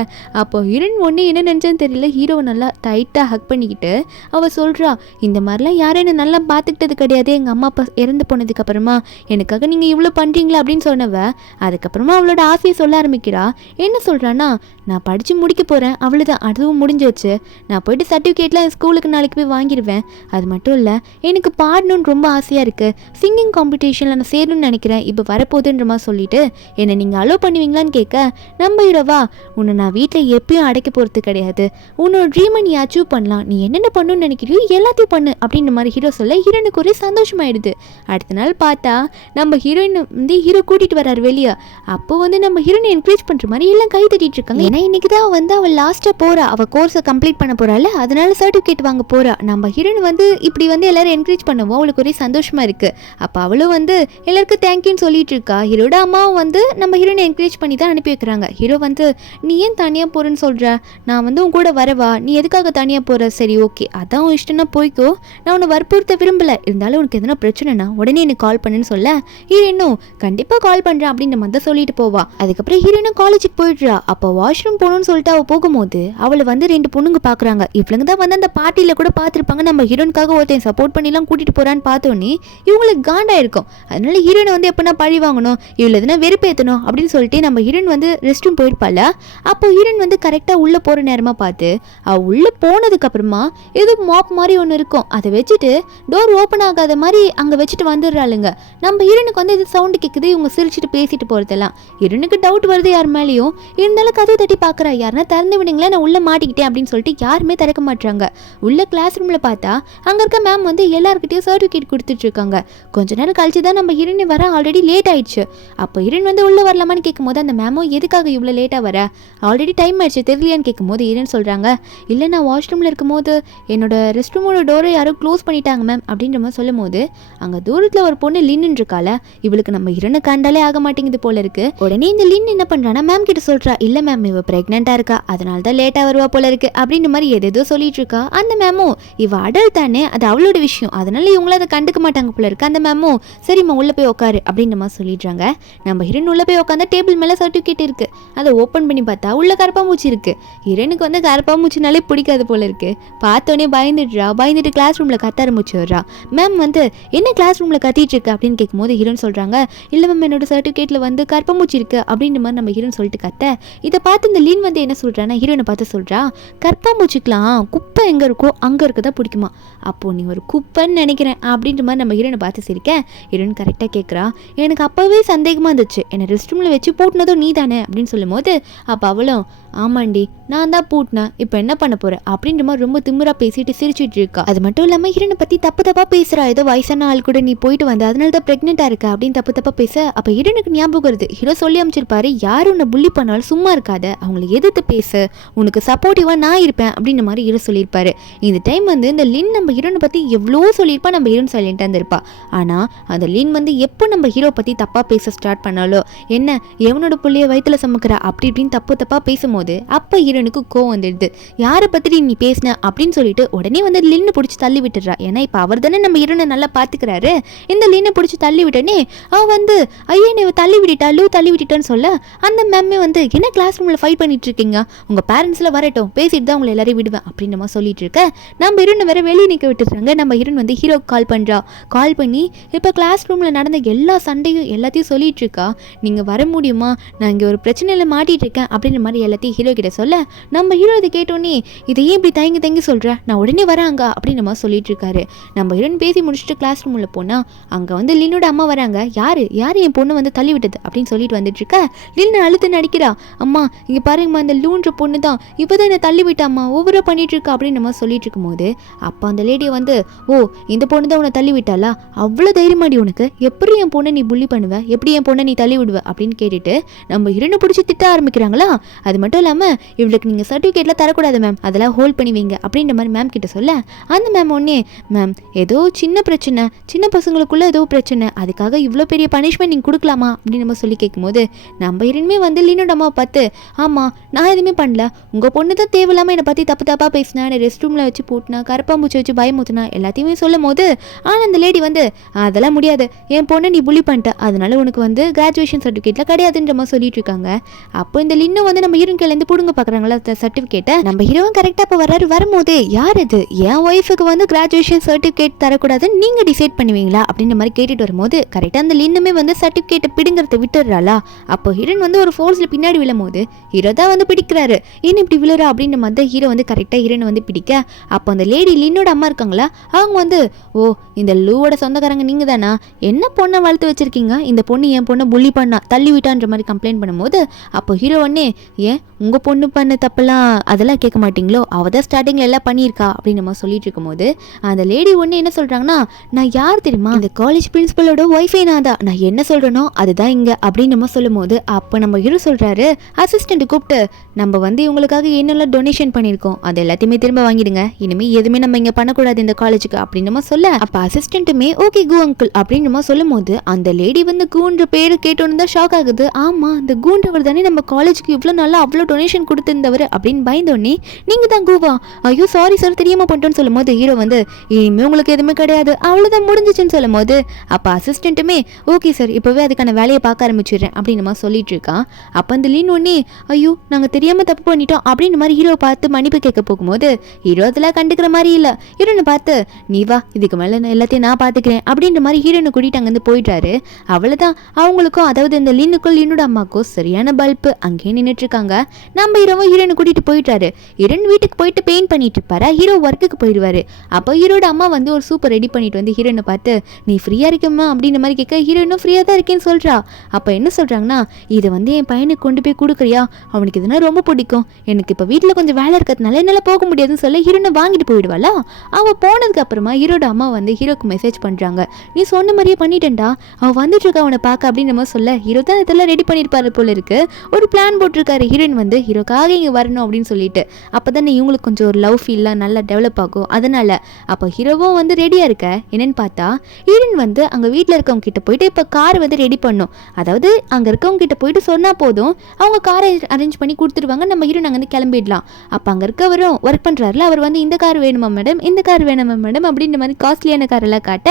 அப்போ ஹீரோயின் ஒன்று என்ன நினச்சேன்னு தெரியல, ஹீரோவை நல்லா டைட்டாக ஹக் பண்ணிக்கிட்டு அவள் சொல்கிறா, இந்த மாதிரிலாம் யாரும் என்ன நல்லா பார்த்துக்கிட்டது கிடையாது, எங்கள் அம்மா அப்பா இறந்து போனதுக்கு அப்புறமா எனக்காக நீங்கள் இவ்வளோ பண்ணுறீங்களா அப்படின்னு சொன்னவ. அதுக்கப்புறமா அவளோட ஆசையை சொல்ல ஆரம்பிக்கிறா. என்ன சொல்கிறான்னா, நான் படித்து முடிக்க போகிறேன், அவ்வளோதான், அதுவும் முடிஞ்சிச்சு, நான் போயிட்டு சர்டிஃபிகேட்லாம் ஸ்கூலுக்கு நாளைக்கு போய் வாங்கிடுவேன். அது மட்டும் இல்லை எனக்கு பாடணுன்னு ரொம்ப ஆசையாக இருக்குது, சிங்கிங் காம்படிஷனில் நான் சேரணும்னு நினைக்கிறேன், இப்போ வரப்போகுதுன்ற மாதிரி சொல்லிட்டு என்னை நீங்கள் அலோவ் பண்ணுவீங்களான்னு கேட்க நம்ம ஹீரோவா, உன்னை நான் வீட்டில் எப்பயும் அடைக்க போகிறது கிடையாது, உன்னோட ட்ரீமை நீ அச்சீவ் பண்ணலாம், நீ என்னென்ன பண்ணணும்னு நினைக்கிறியோ எல்லாத்தையும் பண்ணு அப்படின்ற மாதிரி ஹீரோ சொல்ல ஹீரோனுக்கு ஒரே சந்தோஷமாயிடுது. அடுத்த நாள் பார்த்தா நம்ம ஹீரோயின் வந்து ஹீரோ கூட்டிகிட்டு வர்றாரு வெளியே. அப்போ வந்து நம்ம ஹீரோனை என்கரேஜ் பண்ணுற மாதிரி எல்லாம் கை தட்டிட்டு இருக்காங்க. ஏன்னா இன்னைக்கு தான் வந்து அவள் லாஸ்ட்டாக போகிறா, அவள் கோர்ஸை கம்ப்ளீட் பண்ண போகிறாள், அதனால சர்டிஃபிகேட் வாங்க போகிறா. நம்ம ஹீரோயின் வந்து இப்படி வந்து எல்லாரும் என்கரேஜ் பண்ணுவோம், அவளுக்கு ஒரே சந்தோஷமாக இருக்குது. அப்போ அவளும் வந்து எல்லாருக்கும் தேங்க்யூன்னு சொல்லிட்டு இருக்கா. ஹீரோட அம்மாவும் வந்து நம்ம ஹீரோனை என்கரேஜ் பண்ணி தான் அனுப்பி வைக்கிறாங்க. ஹீரோ வந்து நீ ஏன் தனியாக போகிறேன்னு சொல்கிற, நான் வந்து உன் கூட வரவா, நீ எதுக்காக தனியாக போகிற, சரி ஓகே அதான் உன் இஷ்டம்னா போய்க்கோ, நான் உன்னை வற்புறுத்த விரும்பலை, இருந்தாலும் உனக்கு எதனா பிரச்சனைனா உடனே எனக்கு கால் பண்ணுன்னு சொல்ல ஹீரோனும் கண்டிப்பாக கால் பண்ணுறேன் அப்படின்ற மாதிரி தான் சொல்லிட்டு போவா. அதுக்கப்புறம் ஹீரோனும் காலேஜுக்கு போயிடுறா. அப்போ வாஷ்ரூம் போகணும்னு சொல்லிட்டு அவள் போகும்போது அவளை வந்து 2 பொண்ணுங்க பார்க்குறாங்க. இவளுங்க தான் வந்து அந்த பார்ட்டியில் கூட பார்த்துருப்பாங்க, நம்ம ஹீரோனுக்காக ஒருத்தன் சப்போர்ட் பண்ணிலாம் கூட்டிகிட்டு போகிறான்னு பார்த்தோன்னே இவங்களுக்கு காண்டா இருக்கும். அதனால ஹீரோனை வந்து எப்போனா பழி வாங்கணும், இவளை எதுனா வெறுப்பேற்றணும் அப்படின்னு சொல்லிட்டு நம்ம ஹீரோன் வந்து ரெஸ்ட் ரூம் போயிருப்பாள். அப்போ ஹீரோன் வந்து கரெக்டாக உள்ளே போகிற நேரமாக பார்த்து அவள் உள்ளே போனதுக்கப்புறமா ஏதோ மாப் மாதிரி ஒன்று இருக்கும், அதை வச்சுட்டு டோர் ஓப்பன் ஆகாத மாதிரி அங்கே வச்சுட்டு வந்துடுறாளுங்க. நம்ம ஹீரோனுக்கு வந்து இது சவுண்டு கேட்குது, இவங்க சிரிச்சுட்டு பேசிட்டு போகிறதெல்லாம். ஹீரோனுக்கு டவுட் வருது யார் மேலேயும், இருந்தாலும் கதவு தட்டி பார்க்குறா, யாருன்னா திறந்து விடுங்களேன் நான் உள்ளே மாட்டிக்கிட்டேன் அப்படின்னு சொல்லிட்டு யாருமே திறக்க மாட்டாங்க. உள்ள கிளாஸ் ரூமில் பார்த்தா அங்கே இருக்க மேம் வந்து எல்லாருக்கிட்டையும் சர்டிஃபிகேட் கொடுத்துட்டு இருக்காங்க. கொஞ்ச நேரம் கழிச்சு தான் நம்ம ஹீரோயின் வர, ஆல்ரெடி லேட் ஆயிடுச்சு. அப்போ ஹீரோயின் வந்து உள்ளே வரலாமான்னு கேட்கும்போது அந்த மேமும் எதுக்காக இவ்வளோ லேட்டாக வர, ஆல்ரெடி டைம் ஆயிடுச்சு தெரியலையான்னு கேட்கும்போது ஹீரோயின் சொல்கிறாங்க, இல்லை நான் வாஷ்ரூமில் இருக்கும்போது என்னோட ரெஸ்ட் ரூமோட டோரை யாரும் க்ளோஸ் பண்ணிட்டாங்க மேம் அப்படின்ற மாதிரி சொல்லும் போது அங்கே தூரத்தில் ஒரு பொண்ணு லின்னு இருக்கால, இவளுக்கு நம்ம ஹீரோனை கண்டாலே ஆக மாட்டேங்குது போல இருக்கு. உடனே இந்த லின் என்ன பண்ணுறான்னா மேம் கிட்ட சொல்கிறா, இல்லை மேம் இவ ப்ரெக்னெண்ட்டாக இருக்கா, அதனால தான் லேட்டாக வருவா போல இருக்கு அப்படின்ற மாதிரி எதேதோ சொல்லிட்டு இருக்கா. அந்த மேமும் இவ அடல்ட் தானே, அது அவளோட விஷயம், அதனால இவங்களும் அதை கண்டுக்க மாட்டாங்க போல இருக்கு. அந்த மேமும் சரிம்மா உள்ளே போய் உட்காரு அப்படின்ற மாதிரி சொல்லிடுறாங்க. நம்ம ஹீரோயின் உள்ளே போய் உட்காந்தா டேபிள் மேலே சர்டிஃபிகேட் இருக்கு, அதை ஓப்பன் பண்ணி பார்த்தா உள்ள கரப்பாம்பூச்சி இருக்கு. ஹீரோனுக்கு வந்து கரப்பாம்பூச்சினாலே பிடிக்காது போல இருக்கு. பார்த்தோன்னே பயந்துட்டு கிளாஸ் ரூமில் கத்த ஆரம்பிச்சிடுறா. மேம் வந்து என்ன கிளாஸ் ரூமில் கத்திட்டு இருக்கு அப்படின்னு கேட்கும்போது ஹீரோன் சொல்கிறாங்க, இல்லை மேம் என்னோட சர்டிஃபிகேட்டில் வந்து கரப்பாம்பூச்சி இருக்கு அப்படின்ற மாதிரி நம்ம ஹீரோன் சொல்லிட்டு கத்த. இதை பார்த்து இந்த லீன் வந்து என்ன சொல்கிறான்னா ஹீரோனை பார்த்து சொல்கிறா, கரப்பாம்பூச்சிக்கலாம் குப்பை எங்கே இருக்கோ அங்கே இருக்கதா பிடிக்குமா, அப்போ நீ ஒரு குப்பைன்னு நினைக்கிறேன் அப்படின்ற மாதிரி நம்ம ஹீரோனை பார்த்து சிரிக்க. ஹீரோன் கரெக்டாக கேட்குறா, எனக்கு அப்போவே சந்தேகமாக இருந்துச்சு, என்னை ரெஸ்ட் ரூமில் வச்சு பூட்டினதும் நீ தானே அப்படின்னு சொல்லும் போது அப்போ அவளும் ஆமாண்டி நான் தான் பூட்டினேன், இப்போ என்ன பண்ண போகிறேன் அப்படின்ற மாதிரி ரொம்ப திமிரா பேசிட்டு சிரிச்சுட்டு இருக்கா. அது மட்டும் இல்லாமல் ஹீரோனை பற்றி தப்பாக பேசுகிறா, ஏதோ வயசான ஆள் கூட நீ போயிட்டு வந்த அதனால தான் ப்ரெக்னெண்ட்டாக இருக்கா அப்படின்னு தப்பாக பேச. அப்போ ஹீரோனுக்கு ஞாபகம் வருது, ஹீரோ சொல்லி அமைச்சிருப்பாரு, யார் உன்னை புள்ளி பண்ணாலும் சும்மா இருக்காத, அவங்களை எதிர்த்து பேசு, உனக்கு சப்போர்ட்டிவாக நான் இருப்பேன் அப்படின்ற மாதிரி ஹீரோ சொல்லியிருப்பாரு. இந்த டைம் வந்து இந்த லின் நம்ம ஹீரோனை பற்றி எவ்வளோ சொல்லியிருப்பா, நம்ம ஹீரோன் சைலண்டாக இருந்திருப்பா. ஆனால் அந்த லின் வந்து எப்போ நம்ம ஹீரோ பற்றி தப்பாக பேச ஸ்டார்ட் பண்ணாலோ, என்ன எவனோட புள்ளைய வயிற்றுல சுமக்கிறா அப்படி இப்படின்னு தப்பாக பேசும்போது போது அப்போ ஹீரோனுக்கு கோவம் வந்துடுது. யாரை பற்றி நீ பேசின அப்படின்னு சொல்லிட்டு உடனே வந்து லின்னு பிடிச்சி தள்ளி விட்டுடுறா. ஏன்னா இப்போ அவர் தானே நம்ம ஹீரோனை நல்லா பார்த்துக்கிறாரு. இந்த லின்னை பிடிச்சி தள்ளி விட்டனே அவன் வந்து ஐயோ நீ தள்ளி விட்டுட்டா லூ தள்ளி விட்டுட்டான்னு சொல்ல அந்த மேமே வந்து என்ன கிளாஸ் ரூமில் ஃபைட் பண்ணிட்டு இருக்கீங்க, உங்கள் பேரண்ட்ஸில் வரட்டும் பேசிட்டு தான் உங்களை எல்லாரையும் விடுவேன் அப்படின்னு நம்ம சொல்லிட்டு இருக்க நம்ம ஹீரோனை வேற வெளியே நிற்க விட்டுறாங்க. நம்ம ஹீரோன் வந்து ஹீரோக்கு கால் பண்ணுறா. கால் பண்ணி இப்போ கிளாஸ் ரூமில் நடந்த எல்லா சண்டையும் எல்லாத்தையும் சொல்லிட்டு இருக்கா. நீங்கள் வர முடியுமா, நான் இங்கே ஒரு பிரச்சனையில் மாட்டிகிட்டு இருக்கேன் அப்படின்ற மாதிரி எல்லாத்தையும் ஹீரோ கிட்ட சொல்ல நம்ம ஹீரோ இதை கேட்டோன்னே இதையே இப்படி தயங்கி தயங்கி சொல்கிறேன், நான் உடனே வராங்க அப்படின்னு நம்ம சொல்லிட்டு இருக்காரு. நம்ம ஹீரோன் பேசி முடிச்சுட்டு கிளாஸ் ரூமில் போனால் அங்கே வந்து லின்னோட அம்மா வராங்க. யார் என் பொண்ணு வந்து தள்ளி விட்டது அப்படின்னு சொல்லிட்டு வந்துட்டு இருக்க லின்னு அழுத்து நடிக்கிறா. அம்மா இங்கே பாருங்கம்மா இந்த லூன்ற பொண்ணு தான் இப்போ தான் என்னை தள்ளி விட்டாம்மா ஓவரா பண்ணிட்டு இருக்கா அப்படின்னு நம்ம சொல்லிட்டு இருக்கும்போது அப்போ அந்த லேடியை வந்து ஓ இந்த பொண்ணு தான் உன்னை தள்ளி விட்டாளா, அவ்வளோ தைரியமாடி உனக்கு, எப்படி என் பொண்ணை நீ புள்ளி பண்ணுவ, எப்படி என் பொண்ணை நீ தள்ளி விடுவ அப்படின்னு கேட்டுட்டு நம்ம ஹீரோனை பிடிச்சி திட்ட ஆரம்பிக்கிறாங்களா. அது மட்டும் இல்லாமல் இவளுக்கு நீங்கள் சர்டிஃபிகேட்லாம் தரக்கூடாது மேம், அதெல்லாம் ஹோல்ட் பண்ணி வைங்க அப்படின்ற மாதிரி மேம் கிட்ட சொல்ல அந்த மேம் ஒன்னே மேம் ஏதோ சின்ன பிரச்சனை, சின்ன பசங்களுக்குள்ள ஏதோ பிரச்சனை, அதுக்காக இவ்வளோ பெரிய பனிஷ்மெண்ட் நீங்கள் கொடுக்கலாமா அப்படின்னு நம்ம சொல்லி கேட்கும்போது நம்ம ஹீரோனுமே வந்து லின்னோட அம்மாவை பார்த்து ஆமாம் நான் எதுவுமே பண்ணல, உங்கள் பொண்ணு தான் தேவையில்லாமல் என்னை பற்றி தப்பு தப்பாக பேசினா, என்னை ரெஸ்ட் ரூமில் வச்சு போட்டினா, கரப்பாம்பூச்சி வச்சு பயமுத்துனா எல்லாத்தையுமே சொல்லும் போது ஆனால் அந்த லேடி வந்து அதெல்லாம் முடியாது, என் பொண்ணை நீ புள்ளி பண்ணிட்ட, அதனால உனக்கு வந்து கிராஜுவேஷன் சர்டிஃபிகேட்லாம் கிடையாதுன்ற மாதிரி சொல்லிட்டு இருக்காங்க. அப்போ இந்த லின்னு வந்து நம்ம ஹீரோன் கையிலேருந்து பிடுங்க பார்க்குறாங்களா சர்டிஃபிகேட்டை. நம்ம ஹீரோவும் கரெக்டாக இப்போ வரும்போது யார் இது என் ஒய்ஃபுக்கு வந்து கிராஜுவேஷன் சர்டிஃபிகேட் தரக்கூடாதுன்னு நீங்கள் டிசைட் பண்ணுவீங்களா அப்படின்ற மாதிரி கேட்டுட்டு வரும்போது கரெக்டாக அந்த லின்னுமே வந்து சர்டிஃபிகேட்டை பிடுங்கிறத விட்டுடுறாளா. அப்போ ஹீரோன் வந்து ஒரு ஃபோர்ஸில் பின்னாடி விழும் போது ஹீரோ தான் வந்து பிடிக்கிறாரு. ஏன் இப்படி விழுறா அப்படின்ற மாதிரி ஹீரோ வந்து கரெக்டாக ஹீரோனை வந்து பிடிக்க அப்போ அந்த லேடி லின்னோட அம்மா இருக்காங்களா அவங்க வந்து ஓ இந்த லூவோட சொந்தக்காரங்க நீங்கள் தானா, என்ன பொண்ணை வளர்த்து வச்சிருக்கீங்க, இந்த பொண்ணு என் பொண்ணை புள்ளி பண்ணா தள்ளி விட்டான்ற மாதிரி கம்ப்ளைண்ட் பண்ணும்போது அப்போ ஹீரோ ஒன்னே ஏன் உங்கள் பொண்ணு பண்ண தப்பெல்லாம் அதெல்லாம் கேட்க மாட்டீங்களோ, அவள் தான் ஸ்டார்டிங்கில் எல்லாம் பண்ணியிருக்கா அப்படின்னு நம்ம சொல்லிட்டு இருக்கும்போது அந்த லேடி ஒன்று என்ன சொல்கிறாங்கன்னா நான் யார் தெரியுமா, இந்த காலேஜ் பிரின்சிபலோட ஒய்ஃபே நான் தான், நான் என்ன சொல்கிறேனோ அதுதான் இங்கே அப்படின்னு நம்ம சொல்லும் போது அப்போ நம்ம ஹீரோ சொல்கிறாரு அசிஸ்டண்ட்டு கூப்பிட்டு நம்ம வந்து இவங்களுக்காக என்னெல்லாம் டொனேஷன் பண்ணியிருக்கோம் அது எல்லாத்தையுமே திரும்ப வாங்கிடுங்க, இனிமேல் எதுவுமே நம்ம இங்கே பண்ணக்கூடாது இந்த காலேஜுக்கு அப்படின்னு நம்ம சொல்ல அப்போ அசிஸ்டண்ட்டுமே ஓகே கூ அங்கிள் அப்படின்னு நம்ம சொல்லும் போது அந்த லேடி வந்து கூன்ற பேரு கேட்டோன்னு தான் ஷாக் ஆகுது. ஆமாம் இந்த கூன்றவர் தானே நம்ம காலேஜுக்கு இவ்வளோ நல்லா அவ்வளோ டொனேஷன் கொடுத்துருந்தவர் அப்படின்னு பயந்தோடனே நீங்கள் தான் கூவா, ஐயோ சாரி சார் தெரியாமல் பண்ணிட்டோன்னு சொல்லும் போது ஹீரோ வந்து இனிமேல் உங்களுக்கு எதுவுமே கிடையாது அவ்வளோதான் முடிஞ்சிச்சுன்னு சொல்லும் போது அப்போ அசிஸ்டண்ட்டுமே ஓகே சார் இப்போவே அதுக்கான வேலையை பார்க்க ஆரம்பிச்சிடுறேன் அப்படின்னு நம்ம சொல்லிட்டு இருக்கான். அப்போ அந்த லீன் ஒன்னே ஐயோ நாங்கள் தெரியாமல் தப்பு பண்ணிட்டோம் அப்படின்னு மாதிரி ஹீரோ பார்த்து மன்னிப்பு கேட்க போகும்போது ஹீரோ அதெல்லாம் கண்டுக்கிற மாதிரி இல்லை. ஹீரோனை பார்த்து நீ வா இதுக்கு மேலே எல்லாத்தையும் நான் பார்த்துக்கிறேன் அப்படின்ற மாதிரி ஹீரோனை கூட்டிகிட்டு அங்கேருந்து போயிட்டாரு. அவ்வளோதான் அவங்களுக்கும் அதாவது இந்த லீனுக்கும் லீனோட அம்மாக்கும் சரியான பல்ப்பு அங்கேயே நின்றுட்டு இருக்காங்க. நம்ம ஹீரோவும் ஹீரோனை கூட்டிகிட்டு போயிட்டாரு. ஹீரோன் வீட்டுக்கு போயிட்டு பெயிண்ட் பண்ணிட்டு இருப்பாரு, ஹீரோ ஒர்க்குக்கு போயிடுவாரு. அப்போ ஹீரோட அம்மா வந்து ஒரு சூப்பர் ரெடி பண்ணிட்டு வந்து ஹீரோனை பார்த்து நீ ஃப்ரீயாக இருக்கம்மா அப்படின்ற மாதிரி கேட்க ஹீரோனும் ஃப்ரீயாக தான் இருக்கேன்னு சொல்கிறா. அப்போ என்ன சொல்கிறாங்கன்னா இதை வந்து என் பையனுக்கு கொண்டு போய் கொடுக்குறியா, அவனுக்கு இதுனா ரொம்ப பிடிக்கும், எனக்கு இப்போ வீட்டில் கொஞ்சம் வேலை இருக்கிறதுனால என்னால் போக முடியாதுன்னு சொல்ல ஹீரோனை வாங்கிட்டு போயிடுவாளா. அவள் போனதுக்கு அப்புறமா ஹீரோட அம்மா வந்து ஹீரோக்கு மெசேஜ் பண்ணுறாங்க நீ சொன்ன மாதிரியே பண்ணிட்டேன்டா அவள் வந்துட்டு இருக்கா அவனை பார்க்க அப்படின்னு நம்ம சொல்ல ஹீரோ தான் இதெல்லாம் ரெடி பண்ணியிருப்பாரு போல இருக்கு, ஒரு பிளான் போட்டிருக்காரு ஹீரோயின் வந்து ஹீரோக்காக இங்கே வரணும் அப்படின்னு சொல்லிட்டு. அப்போ தானே இவங்களுக்கு கொஞ்சம் ஒரு லவ் ஃபீல்லாம் நல்லா டெவலப் ஆகும் அதனால. அப்போ ஹீரோவும் வந்து ரெடியாக இருக்க என்னன்னு பார்த்தா ஹீரோயின் வந்து அங்கே வீட்டில் இருக்கவங்க கிட்ட போயிட்டு இப்போ கார் வந்து ரெடி பண்ணும், அதாவது அங்கே இருக்கவங்க கிட்ட போயிட்டு சொன்னால் போதும் அவங்க காரை அரேஞ்ச் பண்ணி கொடுத்துருவாங்க, நம்ம ஹீரோயின் அங்கே வந்து கிளம்பிடலாம். அப்போ அங்கே இருக்கவரும் ஒர்க் பண்ணுறாருல அவர் வந்து இந்த கார் வேணுமா மேடம் இந்த கார் வேணுமா மேடம் அப்படின்ற மாதிரி காஸ்ட்லியான காரெல்லாம் காட்ட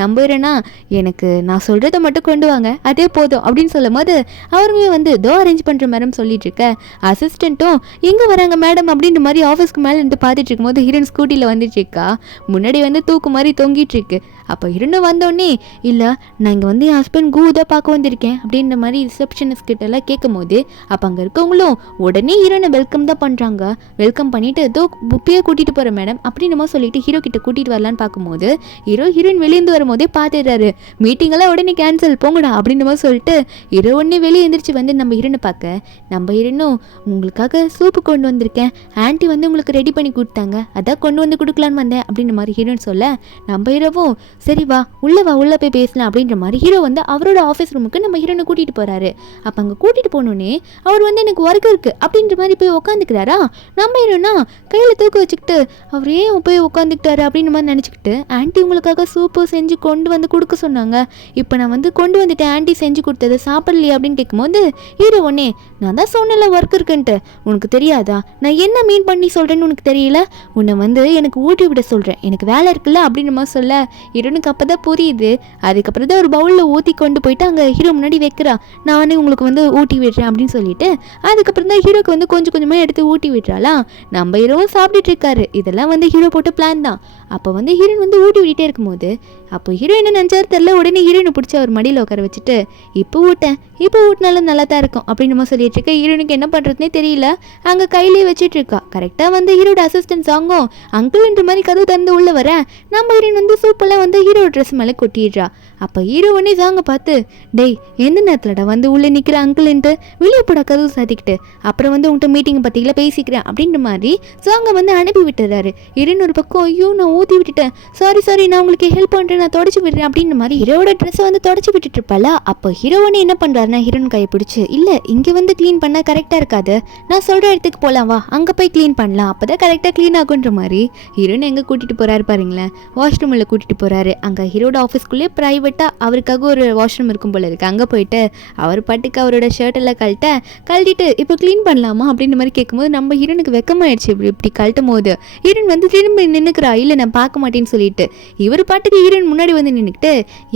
நம்புறேன்னா எனக்கு நான் சொல்கிறத மட்டும் கொண்டு வாங்க அதே போதும் அப்படின்னு சொல்லும் போது அவருமே வந்து தோ அரேஞ்ச் பண்ணுற மேடம் சொல்லிட்டு இருக்க அசிஸ்டண்ட்டும் எங்கே வராங்க மேடம் அப்படின்ற மாதிரி ஆஃபீஸ்க்கு மேலே இருந்து பார்த்துட்டு இருக்கும்போது ஹீரோயின் ஸ்கூட்டியில் வந்துட்டு இருக்கா, முன்னாடி வந்து தூக்கு மாதிரி தொங்கிட்டு இருக்கு. அப்போ ஹீரோனும் வந்தோடனே இல்லை நான் இங்கே வந்து என் ஹஸ்பண்ட் கூ தான் பார்க்க வந்திருக்கேன் அப்படின்ற மாதிரி ரிசப்ஷனிஸ்ட் கிட்ட எல்லாம் கேட்கும் போது அப்போ அங்கே இருக்கவங்களும் உடனே ஹீரோனை வெல்கம் தான் பண்ணுறாங்க. வெல்கம் பண்ணிட்டு ஏதோ புப்பியை கூட்டிகிட்டு போகிறேன் மேடம் அப்படின்னு நம்ம சொல்லிட்டு ஹீரோ கிட்ட கூட்டிகிட்டு வரலான்னு பார்க்கும்போது ஹீரோயின் வெளியேந்து வரும்போதே பார்த்துடுறாரு. மீட்டிங்கெல்லாம் உடனே கேன்சல் போங்கடா அப்படின்னு மாதிரி சொல்லிட்டு ஹீரோ உடனே வெளியே எழுந்திரிச்சு வந்து நம்ம ஹீரோனை பார்க்க நம்ம ஹீரோனும் உங்களுக்காக சூப்பு கொண்டு வந்திருக்கேன், ஆன்ட்டி வந்து உங்களுக்கு ரெடி பண்ணி கொடுத்தாங்க அதான் கொண்டு வந்து கொடுக்கலான்னு வந்தேன் அப்படின்ற மாதிரி ஹீரோன்னு சொல்ல நம்ம ஹீரோவும் சரி வா உள்ளே போய் பேசலாம் அப்படின்ற மாதிரி ஹீரோ வந்து அவரோட ஆஃபீஸ் ரூமுக்கு நம்ம ஹீரோனை கூட்டிகிட்டு போகிறாரு. அப்போ அங்கே கூட்டிகிட்டு போனோடனே அவர் வந்து எனக்கு ஒர்க் இருக்குது அப்படின்ற மாதிரி போய் உட்காந்துக்கிறாரா. நம்ம ஹீரோனா கையில் தூக்க வச்சுக்கிட்டு அவர் ஏன் போய் உட்காந்துக்கிட்டாரு அப்படின்ற மாதிரி நினச்சிக்கிட்டு ஆன்ட்டி உங்களுக்காக சூப்பு செஞ்சு கொண்டு வந்து கொடுக்க சொன்னாங்க, இப்போ நான் வந்து கொண்டு வந்துட்டேன் ஆன்ட்டி செஞ்சு கொடுத்தது சாப்பிடலையே அப்படின்னு கேட்கும்போது ஹீரோ ஒன்னே நான் தான் சொன்னல ஒர்க் அளவுக்கு இருக்குன்ட்டு உனக்கு தெரியாதா? நான் என்ன மீன் பண்ணி சொல்கிறேன்னு உனக்கு தெரியல? உன்னை வந்து எனக்கு ஊட்டி விட சொல்கிறேன், எனக்கு வேலை இருக்குல்ல அப்படின்னு மாதிரி சொல்ல ஹீரோனுக்கு அப்போ தான் புரியுது. அதுக்கப்புறம் தான் ஒரு பவுலில் ஊற்றி கொண்டு போயிட்டு அங்கே ஹீரோ முன்னாடி வைக்கிறா. நானே உங்களுக்கு வந்து ஊட்டி விடுறேன் அப்படின்னு சொல்லிட்டு அதுக்கப்புறம் தான் ஹீரோக்கு வந்து கொஞ்சம் கொஞ்சமாக எடுத்து ஊட்டி விடுறாளா. நம்ம ஹீரோவும் சாப்பிட்டுட்டு இருக்காரு. இதெல்லாம் வந்து ஹீரோ போட்ட பிளான் தான். அப்போ வந்து ஹீரோயின் வந்து ஊட்டி விட்டுட்டே இருக்கும்போது அப்போ ஹீரோ என்ன நினச்சாரு தெரியல, உடனே ஹீரோயினை பிடிச்சி அவர் மடியில் உட்கார வச்சுட்டு இப்போ ஊட்டினாலும் நல்லா தான் இருக்கும் அப்படின்னு நம்ம சொல்லிட்டு இருக்க. ஹீரோனுக்கு என்ன பண்ணுறதுனே தெரியல. அங்கே கையிலேயே வச்சுட்டு இருக்கா. கரெக்டாக வந்து ஹீரோட அசிஸ்டன்ட் சாங்கும் அங்கிள்ன்ற மாதிரி கதவு திறந்து உள்ள வர நம்ம ஹீரோயின் வந்து சூப்பெல்லாம் வந்து ஹீரோட ட்ரெஸ் மேலே கொட்டிடுறா. அப்போ ஹீரோ உடனே சாங்க பார்த்து டேய் எந்த நேரத்துலடா வந்து உள்ளே நிற்கிற அங்கிள்ன்ட்டு வெளியே போட கதவு சாத்திக்கிட்டு அப்புறம் வந்து உங்கள்கிட்ட மீட்டிங் பற்றிக்கல பேசிக்கிறேன் அப்படின்ற மாதிரி சாங்கை வந்து அனுப்பி விட்டுறாரு. ஹீரோயின் ஒரு பக்கம் ஐயோ நான் ஊற்றி விட்டுட்டேன், சாரி நான் உங்களுக்கு ஹெல்ப் பண்ணுறேன், நான் தொடச்சி விடுறேன் அப்படின்ற மாதிரி ஹீரோட ட்ரெஸ்ஸை வந்து தொடச்சி விட்டுட்டு இருப்பாளா. அப்போ ஹீரோவனே என்ன பண்ணுறாருன்னா ஹீரோயின் கையை பிடிச்சி இல்லை இங்கே வந்து க்ளீன் பண்ணால் கரெக்டாக இருக்காது, நான் சொல்கிற இடத்துக்கு போகலாம் வா, அங்கே போய் க்ளீன் பண்ணலாம், அப்போ தான் கரெக்டாக க்ளீன் ஆகுன்ற மாதிரி ஹீரோயின் எங்கே கூட்டிகிட்டு போகிறாரு பாருங்களேன், வாஷ்ரூமில் கூட்டிகிட்டு போகிறாரு. அங்கே ஹீரோட ஆஃபீஸ்க்குள்ளேயே ப்ரைவேட்டாக அவருக்காக ஒரு வாஷ்ரூம் இருக்கும் போல இருக்குது. அங்கே போயிட்டு அவர் பாட்டுக்கு அவரோட ஷர்ட்டெல்லாம் கழட்டிட்டு இப்போ க்ளீன் பண்ணலாமா அப்படின்ற மாதிரி கேட்கும்போது நம்ம ஹீரோனுக்கு வெக்கமாயிடுச்சு. இப்படி கழட்டும் போது ஹீரோயின் வந்து திரும்பி நின்றுக்கிறா, இல்லை நான் பார்க்க மாட்டேன்னு சொல்லிட்டு. இவர் பாட்டுக்கு ஹீரோயின் முன்னாடி வந்து நின்றுக்கிட்டு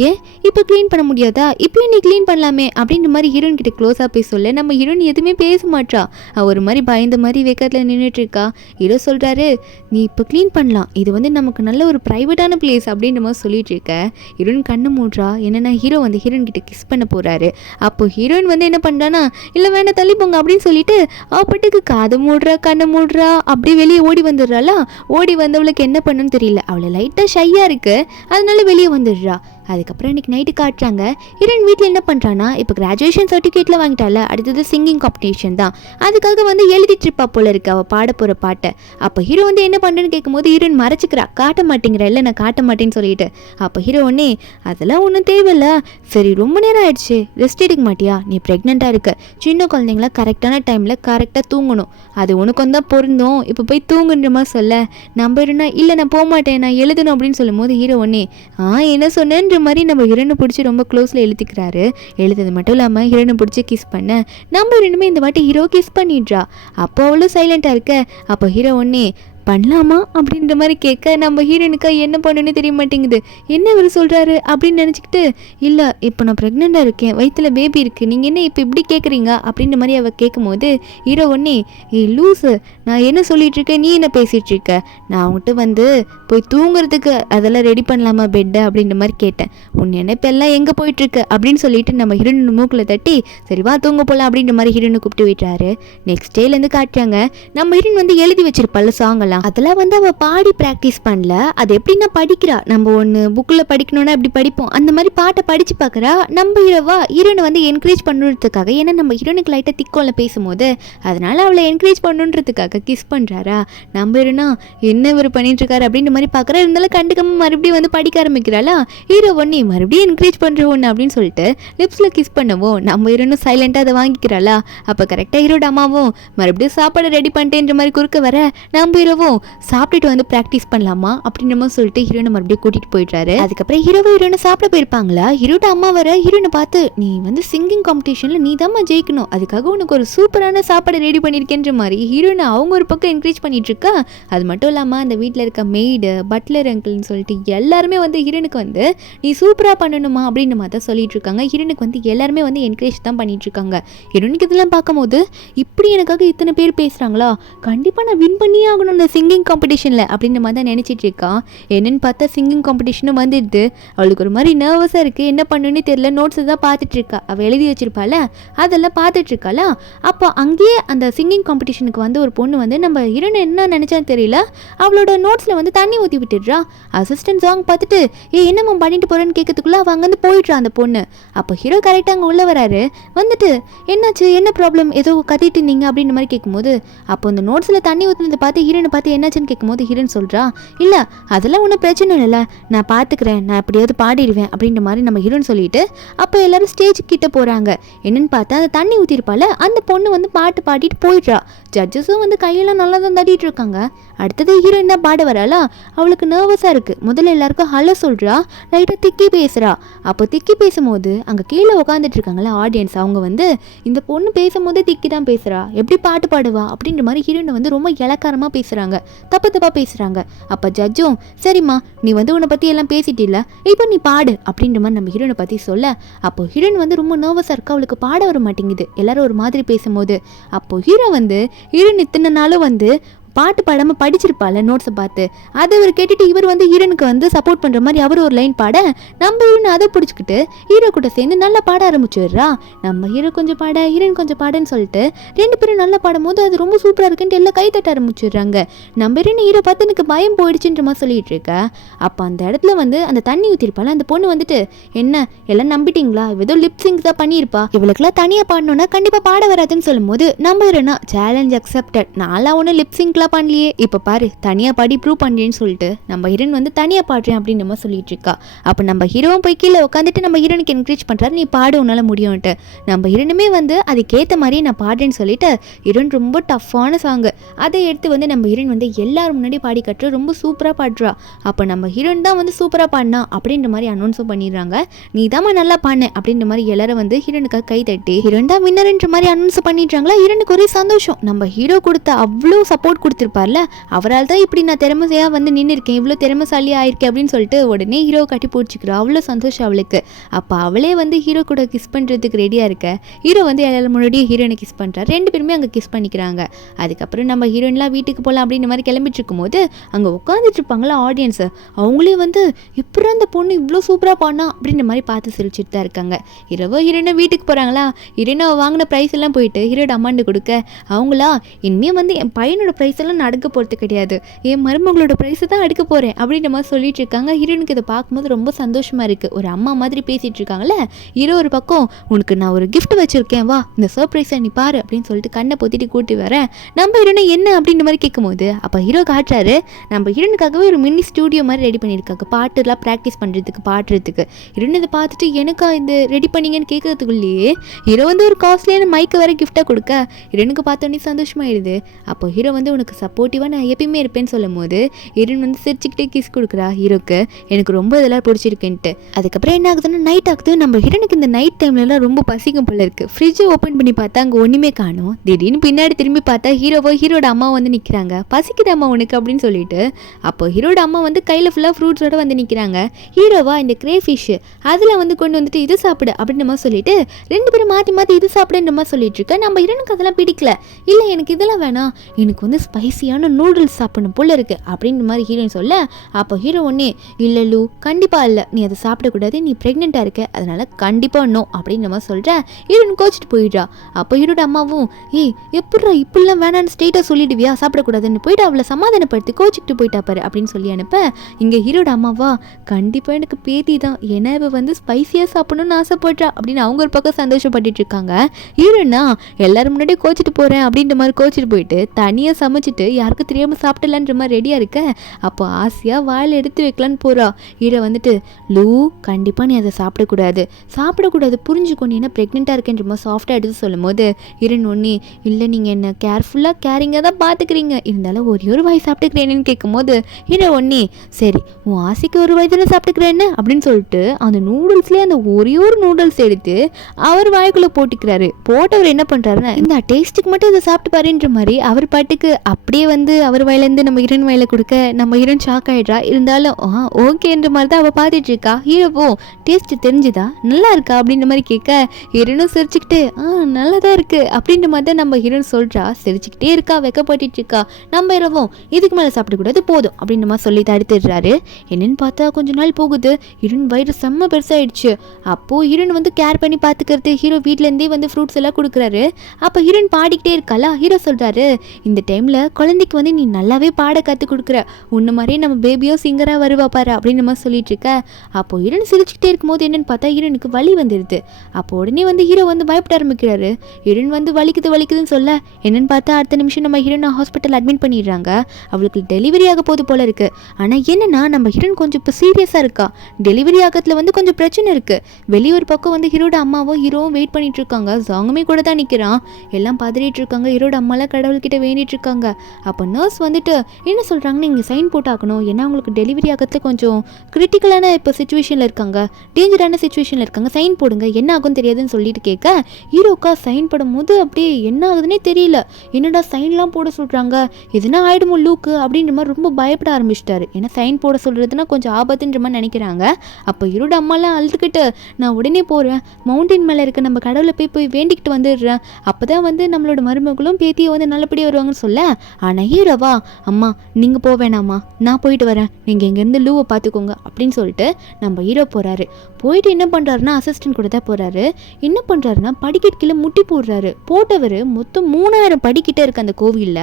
ஏன் இப்போ க்ளீன் பண்ண முடியாதா, இப்பயும் நீ க்ளீன் பண்ணலாமே அப்படின்ற மாதிரி ஹீரோயின் கிட்ட க்ளோஸாக போய் சொல்ல நம்ம ஹீரோயின் எதுவுமே பேச மாட்டா. ஒரு மாதிரி பயந்த மாதிரி வெக்கத்தில் நின்றுட்டு இருக்கா. ஹீரோ சொல்கிறாரு நீ இப்போ க்ளீன் பண்ணலாம், இது வந்து நமக்கு நல்ல ஒரு ப்ரைவேட்டான பிளேஸ் அப்படின்ற மாதிரி சொல்லிட்டு இருக்க. ஹீரோயின் கண்ணு மூடுறா. என்னென்னா ஹீரோ வந்து ஹீரோயின் கிட்ட கிஸ் பண்ண போகிறாரு. அப்போ ஹீரோயின் வந்து என்ன பண்ணுறான்னா இல்லை வேணா தள்ளி போங்க அப்படின்னு சொல்லிட்டு அவட்டுக்கு காது மூடுறா கண்ணை மூடுறா. அப்படியே வெளியே ஓடி வந்துடுறாளா. ஓடி வந்தவளுக்கு என்ன பண்ணுன்னு தெரியல, அவளை லைட்டாக ஷையாக இருக்கு, அதனால வெளியே வந்துடுறா. அதுக்கப்புறம் இன்றைக்கி நைட்டு காட்டுறாங்க. ஹீரோயின் வீட்டில் என்ன பண்ணுறான்னா இப்போ கிராஜுவேஷன் சர்டிஃபிகேட்டில் வாங்கிட்டால, அடுத்தது சிங்கிங் காம்படிஷன் தான், அதுக்காக வந்து எழுதிட்டு இருப்பா போல இருக்கு அவள் பாட போகிற பாட்டை. அப்போ ஹீரோ வந்து என்ன பண்ணுறேன்னு கேட்கும்போது ஹீரோயின் மறைச்சிக்கிறா, காட்ட மாட்டேங்கிற, இல்லை நான் காட்ட மாட்டேன்னு சொல்லிட்டு. அப்போ ஹீரோ ஒன்னே அதெல்லாம் ஒன்றும் தேவையில்ல, சரி ரொம்ப நேரம் ஆயிடுச்சு ரெஸ்ட் எடுக்க மாட்டியா, நீ ப்ரெக்னெண்ட்டாக இருக்க, சின்ன குழந்தைங்களா கரெக்டான டைமில் கரெக்டாக தூங்கணும், அது உனக்கு வந்து பொருந்தும், இப்போ போய் தூங்குன்ற மாதிரி சொல்ல நம்ம இருனா இல்லை நான் போக மாட்டேன் நான் எழுதணும் அப்படின்னு சொல்லும் போது ஹீரோ ஒன்னே என்ன சொன்னேன்ற மாதிரி நம்ம ஹீரோனை பிடிச்சி ரொம்ப க்ளோஸில் எழுதிக்கிறாரு. எழுதுறது மட்டும் இல்லாமல் ஹீரோனை பிடிச்சி கிஸ் பண்ண நம்ம ரெண்டுமே இந்த வாட்டி ஹீரோ கிஸ் பண்ணிடுறா. அப்போ அவ்வளோ சைலண்ட்டாக இருக்க. அப்போ ஹீரோ ஒன்னே பண்ணலாமா அப்படின்ற மாதிரி கேட்க நம்ம ஹீரோனுக்கா என்ன பண்ணுன்னு தெரிய மாட்டேங்குது. என்ன இவர் சொல்கிறாரு அப்படின்னு நினச்சிக்கிட்டு இல்லை இப்போ நான் ப்ரெக்னெண்ட்டாக இருக்கேன், வயிற்றில் பேபி இருக்குது, நீங்கள் என்ன இப்போ இப்படி கேட்குறீங்க அப்படின்ற மாதிரி அவள் கேட்கும் போது ஹீரோ ஒன்னே லூஸு நான் என்ன சொல்லிகிட்ருக்கேன் நீ என்ன பேசிகிட்ருக்க, நான் அவங்ககிட்ட வந்து போய் தூங்குறதுக்கு அதெல்லாம் ரெடி பண்ணலாமா பெட்டை அப்படின்ற மாதிரி கேட்டேன், உன் நினைப்பெல்லாம் எங்கே போயிட்டுருக்கு அப்படின்னு சொல்லிட்டு நம்ம ஹீரோனு மூக்கில் தட்டி சரி வா தூங்க போகலாம் அப்படின்ற மாதிரி ஹீரோனை கூப்பிட்டு விட்டுறாரு. நெக்ஸ்ட் டேலேருந்து காட்டுறாங்க நம்ம ஹீரோன் வந்து எழுதி வச்சிருப்பாள் சாங்கெல்லாம், அதெல்லாம் வந்து அவள் பாடி ப்ராக்டிஸ் பண்ணல, அது எப்படின்னா படிக்கிறா, நம்ம ஒன்று புக்கில் படிக்கணும்னா எப்படி படிப்போம் அந்த மாதிரி பாட்டை படித்து பார்க்குறா. நம்ம ஹீரோனை வந்து என்கரேஜ் பண்ணுறதுக்காக, ஏன்னா நம்ம ஹீரோனுக்கு லைட்டாக திக்கோல பேசும்போது அதனால அவளை என்கரேஜ் பண்ணுன்றதுக்காக கிஸ் பண்ணுறாரா. நம்ம ஹீரோனா என்ன இவர் பண்ணிட்டு இருக்காரு அப்படின்ற மாதிரி பார்க்குறா. இருந்தாலும் கண்டுக்காம மறுபடியும் வந்து படிக்க ஆரம்பிக்கிறாளா. ஹீரோ ஒன்னே மறுபடியும் என்கரேஜ் பண்ணுற ஒன்று அப்படின்னு சொல்லிட்டு லிப்ஸில் கிஸ் பண்ணவும் நம்ம ஹீரோனும் சைலண்டாக அதை வாங்கிக்கிறாளா. அப்போ கரெக்டாக ஹீரோட அம்மாவும் மறுபடியும் சாப்பாடு ரெடி பண்ணிட்டேன்ற மாதிரி குறுக்க வர நம்ம ஹீரோவும் சாப்பிட்டுட்டு வந்து ப்ராக்டிஸ் பண்ணலாமா அப்படின்ற மாதிரி சொல்லிட்டு ஹீரோனை மறுபடியும் கூட்டிட்டு போயிடுறாரு. அதுக்கப்புறம் ஹீரோனை சாப்பிட போயிருப்பாங்களா. ஹீரோட அம்மா வர ஹீரோனை பார்த்து நீ வந்து சிங்கிங் காம்படிஷனில் நீ தான் ஜெயிக்கணும், அதுக்காக உனக்கு ஒரு சூப்பரான சாப்பாடு ரெடி பண்ணியிருக்கேன்ற மாதிரி ஹீரோனை அவங்க ஒரு பக்கம் என்கரேஜ் பண்ணிட்டு இருக்கா. அது மட்டும் இல்லாமல் அந்த வீட்டில் இருக்க மெய்டு பட்லர் அங்கிள்னு சொல்லிட்டு எல்லாருமே வந்து ஹீரோனுக்கு வந்து நீ சூப்பராக பண்ணணுமா அப்படின்ற மாதிரி தான் சொல்லிட்டு இருக்காங்க. ஹீரோனுக்கு வந்து எல்லாருமே வந்து என்கரேஜ் தான் பண்ணிட்டு இருக்காங்க. ஹீரோனுக்கு இதெல்லாம் பார்க்கும்போது இப்படி எனக்காக இத்தனை பேர் பேசுகிறாங்களா, கண்டிப்பாக நான் வின் பண்ணியே ஆகணும் இந்த சிங்கிங் காம்படிஷனில் அப்படின்ற மாதிரி தான் நினச்சிட்டு இருக்கா. என்னென்னு பார்த்தா சிங்கிங் காம்படிஷனும் வந்துடுது. அவளுக்கு ஒரு மாதிரி நர்வஸாக இருக்குது, என்ன பண்ணுன்னு தெரியல. நோட்ஸை தான் பார்த்துட்டு இருக்கா, அவள் எழுதி வச்சிருப்பாள் அதெல்லாம் பார்த்துட்டு இருக்காளா. அப்போ அங்கேயே அந்த சிங்கிங் காம்படிஷனுக்கு வந்து ஒரு பொண்ணு வந்து நம்ம ஹீரோனை என்ன நினச்சான்னு தெரியல, அவளோட நோட்ஸில் வந்து தண்ணி ஊற்றி விட்டுடுறா. அசிஸ்டன்ட் சாங் பார்த்துட்டு என்னம்மா பண்ணிட்டு போகிறேன்னு கேட்கறதுக்குள்ள அவள் அங்கேருந்து போயிடுறா அந்த பொண்ணு. அப்போ ஹீரோ கரெக்டாக அங்கே உள்ளே வராரு. வந்துட்டு என்னாச்சு என்ன ப்ராப்ளம் ஏதோ கத்திட்டு இருந்தீங்க அப்படின்ற மாதிரி கேட்கும்போது அப்போ அந்த நோட்ஸில் தண்ணி ஊற்றுனதை பார்த்து ஹீரோனை பார்த்து என்னாச்சுன்னு கேட்கும்போது ஹீரோயின் சொல்கிறா, இல்லை அதெல்லாம் ஒன்றும் பிரச்சனை இல்லை, நான் பார்த்துக்கிறேன், நான் எப்படியாவது பாடிடுவேன் அப்படின்ற மாதிரி நம்ம ஹீரோயின் சொல்லிட்டு அப்போ எல்லாரும் ஸ்டேஜ் கிட்ட போகிறாங்க. என்னன்னு பார்த்தா அந்த தண்ணி ஊற்றிருப்பால அந்த பொண்ணு வந்து பாட்டு பாடிட்டு போயிடுறா. ஜட்ஜஸும் வந்து கையெல்லாம் நல்லா தான் தட்டிட்டு இருக்காங்க. அடுத்தது ஹீரோயின் தான் பாட வராளா, அவளுக்கு நர்வஸாக இருக்குது. முதல்ல எல்லாருக்கும் ஹலோ சொல்கிறா, லைட்டாக திக்கி பேசுகிறா. அப்போ திக்கி பேசும்போது அங்கே கீழே உட்காந்துட்டு இருக்காங்களா ஆடியன்ஸ், அவங்க வந்து இந்த பொண்ணு பேசும்போதே திக்கி தான் பேசுகிறா, எப்படி பாட்டு பாடுவா அப்படின்ற மாதிரி ஹீரோயினை வந்து ரொம்ப இலக்காரமாக பேசுகிறாங்க, தப்பாக பேசுகிறாங்க. அப்போ ஜட்ஜும் சரிம்மா நீ வந்து உன்னை பற்றி எல்லாம் பேசிட்டில்ல, இப்போ நீ பாடு அப்படின்ற மாதிரி நம்ம ஹீரோயினை பற்றி சொல்ல, அப்போ ஹீரோயின் வந்து ரொம்ப நர்வஸாக இருக்கா, அவளுக்கு பாட வர மாட்டேங்குது எல்லாரும் ஒரு மாதிரி பேசும்போது. அப்போ ஹீரோயின் இத்தனை நாளும் வந்து பாட்டு பாடாமல் படிச்சிருப்பாள் நோட்ஸை பார்த்து, அதை இவர் கேட்டுட்டு இவர் வந்து ஹீரோனுக்கு வந்து சப்போர்ட் பண்ணுற மாதிரி அவர் ஒரு லைன் பாட, நம்ம ஹீரோயின் அதை பிடிச்சிக்கிட்டு ஹீரோ கூட சேர்ந்து நல்லா பாட ஆரம்பிச்சிடுறா. நம்ம ஹீரோ கொஞ்சம் பாட ஹீரோயின் கொஞ்சம் பாடன்னு சொல்லிட்டு ரெண்டு பேரும் நல்லா பாடும் போது அது ரொம்ப சூப்பராக இருக்குன்ட்டு எல்லாம் கை தட்ட ஆரம்பிச்சிடுறாங்க. நம்ம ஹீரோ பார்த்து எனக்கு பயம் போயிடுச்சுன்ற மாதிரி சொல்லிட்டு இருக்க. அப்போ அந்த இடத்துல வந்து அந்த தண்ணி ஊற்றிருப்பாள் அந்த பொண்ணு வந்துட்டு, என்ன எல்லாம் நம்பிட்டீங்களா, ஏதோ லிப்ஸிங் தான் பண்ணியிருப்பா, இவளுக்குலாம் தனியாக பாடணுன்னா கண்டிப்பாக பாட வராதுன்னு சொல்லும்போது நம்ம ஹீரோனா சேலஞ்ச் அக்செப்டட், நான்லாம் ஒன்றும் லிப்ஸிங் பண்ணலையே, இப்போ பாரு தனியாக பாடி ப்ரூவ் பண்ணுறேன்னு சொல்லிட்டு நம்ம ஹீரோயின் வந்து தனியாக பாடுறேன் அப்படின்னு நம்ம சொல்லிட்டு இருக்கா. அப்போ நம்ம ஹீரோவும் போய் கீழே உட்காந்துட்டு நம்ம ஹீரோனுக்கு என்கரேஜ் பண்ணுறாரு, நீ பாடு உன்னால் முடியும்ட்டு. நம்ம ஹீரோனுமே வந்து அதுக்கேற்ற மாதிரியே நான் பாடுறேன்னு சொல்லிட்டு ஹீரோயின் ரொம்ப டஃப்பான சாங்கு அதை எடுத்து வந்து நம்ம ஹீரோயின் வந்து எல்லாரும் முன்னாடி பாடி கட்டுற ரொம்ப சூப்பராக பாடுறா. அப்போ நம்ம ஹீரோயின் தான் வந்து சூப்பராக பாடினா அப்படின்ற மாதிரி அனௌன்ஸும் பண்ணிடுறாங்க. நீ தான் நல்லா பாடின அப்படின்ற மாதிரி எல்லாரும் வந்து ஹீரோனுக்காக கை தட்டி ஹீரோயின் தான் வின்னர்ன்ற மாதிரி அனௌன்ஸ் பண்ணிடுறாங்களா. ஹீரோனுக்கு ஒரே சந்தோஷம், நம்ம ஹீரோ கொடுத்த அவ்வளோ சப்போர்ட் கொடுத்துருப்பார்ல, அவரால் தான் இப்படி நான் திறமையாக வந்து நின்று இருக்கேன், இவ்வளோ திறமைசாலியாக ஆயிருக்கேன் அப்படின்னு சொல்லிட்டு உடனே ஹீரோ கட்டி பிடிச்சிக்கிறா. அவ்வளோ சந்தோஷம் அவளுக்கு. அப்போ அவளே வந்து ஹீரோ கூட கிஸ் பண்ணுறதுக்கு ரெடியாக இருக்க, ஹீரோ வந்து எல்லாரும் முன்னாடியே ஹீரோனை கிஸ் பண்ணுறா. ரெண்டு பேருமே அங்கே கிஸ் பண்ணிக்கிறாங்க. அதுக்கப்புறம் நம்ம ஹீரோயின்லாம் வீட்டுக்கு போகலாம் அப்படின்ற மாதிரி கிளம்பிட்டு இருக்கும்போது அங்கே உட்காந்துட்டு இருப்பாங்களா ஆடியன்ஸு, அவங்களே வந்து இப்போ அந்த பொண்ணு இவ்வளோ சூப்பராக பாடினா அப்படின்ற மாதிரி பார்த்து சிரிச்சுட்டு தான் இருக்காங்க. ஹீரோனை வீட்டுக்கு போகிறாங்களா, ஹீரோனை வாங்கின ப்ரைஸ் எல்லாம் போயிட்டு ஹீரோட அம்மாண்டு கொடுக்க, அவங்களா இனிமேல் வந்து என் பையனோட ப்ரைஸ் எல்லாம் அடுக்க போகிறது கிடையாது, என் மருமகளோட ப்ரைஸை தான் அடுக்க போகிறேன் அப்படின்ற மாதிரி சொல்லிட்டு இருக்காங்க. ஹீரோனுக்கு இதை பார்க்கும்போது ரொம்ப சந்தோஷமாக இருக்குது. ஒரு அம்மா மாதிரி பேசிகிட்டு இருக்காங்களே. ஹீரோ ஒரு பக்கம் உனக்கு நான் ஒரு கிஃப்ட் வச்சுருக்கேன் வா இந்த சர்ப்ரைஸை நீ பாரு அப்படின்னு சொல்லிட்டு கண்ணை பொத்திட்டு கூட்டி வரேன். நம்ம ஹீரோனை என்ன அப்படின்ற மாதிரி கேட்கும்போது அப்போ ஹீரோ காட்டுறாரு, நம்ம ஹீரோனுக்காகவே ஒரு மினி ஸ்டூடியோ மாதிரி ரெடி பண்ணியிருக்காங்க பாட்டுலாம் ப்ராக்டிஸ் பண்ணுறதுக்கு பாடுறதுக்கு. ஹீரோன் இதை பார்த்துட்டு எனக்கா இந்த ரெடி பண்ணிங்கன்னு கேட்கறதுக்குள்ளேயே ஹீரோ வந்து ஒரு காஸ்ட்லியான மைக்கை வேறு கிஃப்டாக கொடுக்க ஹீரோனுக்கு பார்த்தோன்னே சந்தோஷமாயிடுது. அப்போ ஹீரோ வந்து உனக்கு சப்போர்ட்டிவாக நான் எப்பயுமே இருப்பேன்னு சொல்லும் போது ஹீரோயின் வந்து சிரிச்சுக்கிட்டே கிஸ் கொடுக்குறா ஹீரோக்கு, எனக்கு ரொம்ப இதெல்லாம் பிடிச்சிருக்குன்ட்டு. அதுக்கப்புறம் என்ன ஆகுதுன்னா நைட் ஆகுது. நம்ம ஹீரோனுக்கு இந்த நைட் டைம்லலாம் ரொம்ப பசிக்கும் போல இருக்குது. ஃப்ரிட்ஜை ஓப்பன் பண்ணி பார்த்தா அங்கே ஒன்றுமே காணும். திடீர்னு பின்னாடி திரும்பி பார்த்தா ஹீரோட அம்மா வந்து நிற்கிறாங்க. பசிக்குது அம்மா உனக்கு அப்படின்னு சொல்லிட்டு. அப்போ ஹீரோட அம்மா வந்து கையில் ஃபுல்லாக ஃப்ரூட்ஸோட வந்து நிற்கிறாங்க. ஹீரோவா இந்த கிரே ஃபிஷ் அதில் வந்து கொண்டு வந்துட்டு இது சாப்பிடு அப்படின்னு நம்ம சொல்லிட்டு ரெண்டு பேரும் மாற்றி மாற்றி இது சாப்பிடுன்ற மாதிரி சொல்லிட்டு இருக்க. நம்ம ஹீரோனுக்கு அதெல்லாம் பிடிக்கல. இல்லை எனக்கு இதெல்லாம் வேணாம், எனக்கு வந்து ஸ்பைசியான நூடுல்ஸ் சாப்பிடணும் போல இருக்கு அப்படின்ற மாதிரி ஹீரோயின் சொல்ல, அப்போ ஹீரோ ஒன்னே இல்லை லூ கண்டிப்பாக இல்லை, நீ அதை சாப்பிடக்கூடாது, நீ ப்ரெக்னெண்ட்டாக இருக்க, அதனால கண்டிப்பாக நோ அப்படின்ற மாதிரி சொல்கிறேன். ஹீரோயின் கோச்சிட்டு போயிடுறா. அப்போ ஹீரோட அம்மாவும் எப்படா இப்படிலாம் வேணான்னு ஸ்ட்ரெயிட்டாக சொல்லிடுவியா சாப்பிடக்கூடாதுன்னு போயிட்டு அவளை சமாதானப்படுத்தி கோச்சிக்கிட்டு போயிட்டா பாரு அப்படின்னு சொல்லி அனுப்ப, இங்கே ஹீரோட அம்மாவா கண்டிப்பாக எனக்கு பேத்தி தான், ஏன்னா இவ வந்து ஸ்பைசியாக சாப்பிடணும்னு ஆசைப்படுறா அப்படின்னு அவங்க ஒரு பக்கம் சந்தோஷப்பட்டுட்டு இருக்காங்க. ஹீரோனா எல்லாரும் முன்னாடியே கோச்சிட்டு போகிறேன் அப்படின்ற மாதிரி கோச்சிட்டு போயிட்டு தனியாக சமைச்சிட்டு யாருக்கு தெரியாமல் சாப்பிடலான்ற மாதிரி ரெடியாக இருக்க. அப்போ ஆசையாக வாயில் எடுத்து வைக்கலான்னு போகிறா. ஹீரோ வந்துட்டு லூ கண்டிப்பாக நீ அதை சாப்பிடக்கூடாது புரிஞ்சுக்கோ, நீ என்ன ப்ரெக்னெண்ட்டாக இருக்கேன்ற மாதிரி சாஃப்டாக எடுத்து சொல்லும் போது ஹீரோன் ஒன்று இல்லை நீங்கள் என்ன கேரிங்காக தான் பார்த்துக்கிறீங்க, இருந்தாலும் ஒரு வாய் சாப்பிட்டுக்கிறேன்னு கேட்கும் போது ஹீரோ ஒன்று சரி உன் ஆசைக்கு ஒரு வாய் தானே சாப்பிட்டுக்கிறேன்னு அப்படின்னு சொல்லிட்டு அந்த நூடுல்ஸ்லேயே அந்த ஒரே ஒரு நூடுல்ஸ் எடுத்து அவர் வாய்க்குள்ளே போட்டுக்கிறாரு. போட்டவர் என்ன பண்ணுறாருன்னா இந்த டேஸ்ட்டுக்கு மட்டும் இதை சாப்பிட்டு பாருன்ற மாதிரி அவர் பாட்டுக்கு அப்படியே வந்து அவர் வாயிலேருந்து நம்ம ஹீரோயின் வாயில கொடுக்க நம்ம ஹீரோயின் ஷாக் ஆகிடுறா. இருந்தாலும் ஓகேன்ற மாதிரி தான் அவள் பார்த்துட்டு இருக்கா. ஹீரோவோ டேஸ்ட் தெரிஞ்சுதா நல்லா இருக்கா அப்படின்ற மாதிரி கேட்க ஹீரோனும் சிரிச்சுக்கிட்டு நல்லா தான் இருக்குது அப்படின்ற மாதிரி தான் நம்ம ஹீரோயின் சொல்கிறா. சிரிச்சுக்கிட்டே இருக்கா, வெக்கப்பட்டு இருக்கா. நம்ம ஹீரோவும் இதுக்கு மேலே சாப்பிடக்கூடாது போதும் அப்படின்ற மாதிரி சொல்லி தடுத்துடுறாரு. என்னன்னு பார்த்தா கொஞ்ச நாள் போகுது. ஹீரோயின் வயிறு செம்ம பெருசாகிடுச்சு. அப்போது ஹீரோயின் வந்து கேர் பண்ணி பார்த்துக்கிறது ஹீரோ வீட்டிலேருந்தே வந்து ஃப்ரூட்ஸ் எல்லாம் கொடுக்குறாரு. அப்போ ஹீரோயின் பாடிக்கிட்டே இருக்காளா. ஹீரோ சொல்கிறாரு இந்த டைமில் குழந்தைக்கு வந்து நீ நல்லாவே பாட கற்றுக் கொடுக்குற, உன்ன மாதிரியே நம்ம பேபியும் சிங்கராக வருவா பாரு அப்படின்னு நம்ம சொல்லிட்டு இருக்க. அப்போ ஹீரோன் சிரிச்சுக்கிட்டே இருக்கும்போது என்னன்னு பார்த்தா ஹீரோனுக்கு வலி வந்துடுது. அப்போ உடனே வந்து ஹீரோ வந்து பயப்பட ஆரம்பிக்கிறாரு. ஹீரோன் வந்து வலிக்குதுன்னு சொல்ல என்னன்னு பார்த்தா அடுத்த நிமிஷம் நம்ம ஹீரோனை ஹாஸ்பிட்டல் அட்மிட் பண்ணிடுறாங்க. அவளுக்கு டெலிவரி ஆக போது போல இருக்கு. ஆனால் என்னன்னா நம்ம ஹீரோன் கொஞ்சம் இப்போ சீரியஸாக இருக்கா. டெலிவரி ஆகத்துல வந்து கொஞ்சம் பிரச்சனை இருக்கு. வெளியே ஒரு பக்கம் வந்து ஹீரோட அம்மாவும் ஹீரோவும் வெயிட் பண்ணிட்டு இருக்காங்க. ஜாங்குமே கூட தான் நிற்கிறான். எல்லாம் பதறிட்டு இருக்காங்க. ஹீரோட அம்மாலாம் கடவுள்கிட்ட வேண்டிட்டு இருக்காங்க. அப்போ நர்ஸ் வந்துட்டு என்ன சொல்கிறாங்கன்னா நீங்கள் சைன் போட்டாக்கணும், ஏன்னா அவங்களுக்கு டெலிவரி ஆகிறதுல கொஞ்சம் கிரிட்டிக்கலான இப்போ சுச்சுவேஷனில் இருக்காங்க, டேஞ்சரான சுச்சுவேஷனில் இருக்காங்க, சைன் போடுங்க, என்ன ஆகும் தெரியாதுன்னு சொல்லிட்டு கேட்க ஹீரோக்கா சைன் போடும்போது அப்படியே என்ன ஆகுதுன்னே தெரியல. என்னடா சைன்லாம் போட சொல்கிறாங்க, எதுனா ஆயிடுமோ லூக்கு அப்படின்ற மாதிரி ரொம்ப பயப்பட ஆரம்பிச்சிட்டாரு. ஏன்னா சைன் போட சொல்கிறதுனா கொஞ்சம் ஆபத்துன்ற மாதிரி நினைக்கிறாங்க. அப்போ ஹீரோட அம்மாலாம் அழுதுகிட்டு நான் உடனே போகிறேன், மவுண்டன் மேலே இருக்க நம்ம கடவுளை போய் வேண்டிக்கிட்டு வந்துடுறேன், அப்போ தான் வந்து நம்மளோட மருமகளும் பேத்தியை வந்து நல்லபடியாக வருவாங்கன்னு சொல்ல. ஆனால் ஹீரோவா அம்மா நீங்கள் போவேணாம்மா, நான் போயிட்டு வரேன், நீங்கள் இங்கேருந்து லூவை பார்த்துக்கோங்க அப்படின்னு சொல்லிட்டு நம்ம ஹீரோ போகிறாரு. போயிட்டு என்ன பண்ணுறாருன்னா அசிஸ்டன்ட் கூட தான் போகிறாரு. என்ன பண்ணுறாருன்னா படிக்கட்டு கீழே முட்டி போடுறாரு. போட்டவர் மொத்தம் 3000 படிக்கிட்டே இருக்குது அந்த கோவிலில்.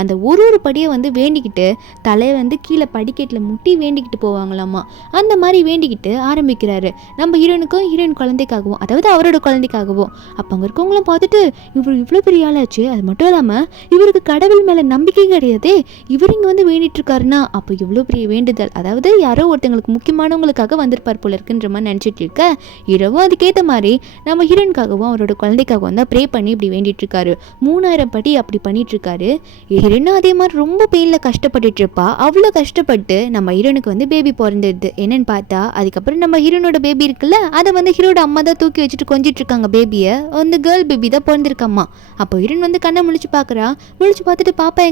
அந்த ஒரு படியை வந்து வேண்டிக்கிட்டு தலையை வந்து கீழே படிக்கட்டில் முட்டி வேண்டிக்கிட்டு போவாங்களாம்மா. அந்த மாதிரி வேண்டிக்கிட்டு ஆரம்பிக்கிறாரு. நம்ம ஹீரோனுக்கும் ஹீரோயின் குழந்தைக்காகவும், அதாவது அவரோட குழந்தைக்காகவும். அப்போ அங்கே இருக்கவங்களும் பார்த்துட்டு இவர் இவ்வளோ பெரிய ஆளாச்சு, அது மட்டும் இல்லாமல் இவருக்கு கடவுள் மேலே நம்பிக்கை கிடையாதே, இவர் இங்கே வந்து வேண்டிட்டு இருக்காருன்னா அப்போ இவ்வளோ பெரிய வேண்டுதல், அதாவது யாரோ ஒருத்தங்களுக்கு முக்கியமானவங்களுக்காக வந்திருப்பார் போல இருக்குன்ற மாதிரி நினச்சிட்டு இருக்க. ஹீரோவும் அதுக்கேற்ற மாதிரி நம்ம ஹீரோனுக்காகவும் அவரோட குழந்தைக்காகவும் தான் ப்ரே பண்ணி இப்படி வேண்டிட்டு இருக்காரு. 3000 படி அப்படி பண்ணிட்டு இருக்காரு. ஹீரோனும் அதே மாதிரி ரொம்ப பெயினில் கஷ்டப்பட்டுட்டு இருப்பா. அவ்வளோ கஷ்டப்பட்டு நம்ம ஹீரோனுக்கு வந்து பேபி பிறந்துடுது. என்னன்னு பார்த்தா அதுக்கப்புறம் நம்ம ஹீரோனோட பேபி இருக்குல்ல, அதை வந்து ஹீரோட அம்மா தான் தூக்கி வச்சுட்டு கொஞ்சிட்டு இருக்காங்க. பேபியை வந்து கேர்ள் பேபி தான் பிறந்திருக்கம்மா. அப்போ ஹீரோன் வந்து கண்ணை முழிச்சு பார்க்குறா. முழிச்சு பார்த்துட்டு பாப்பா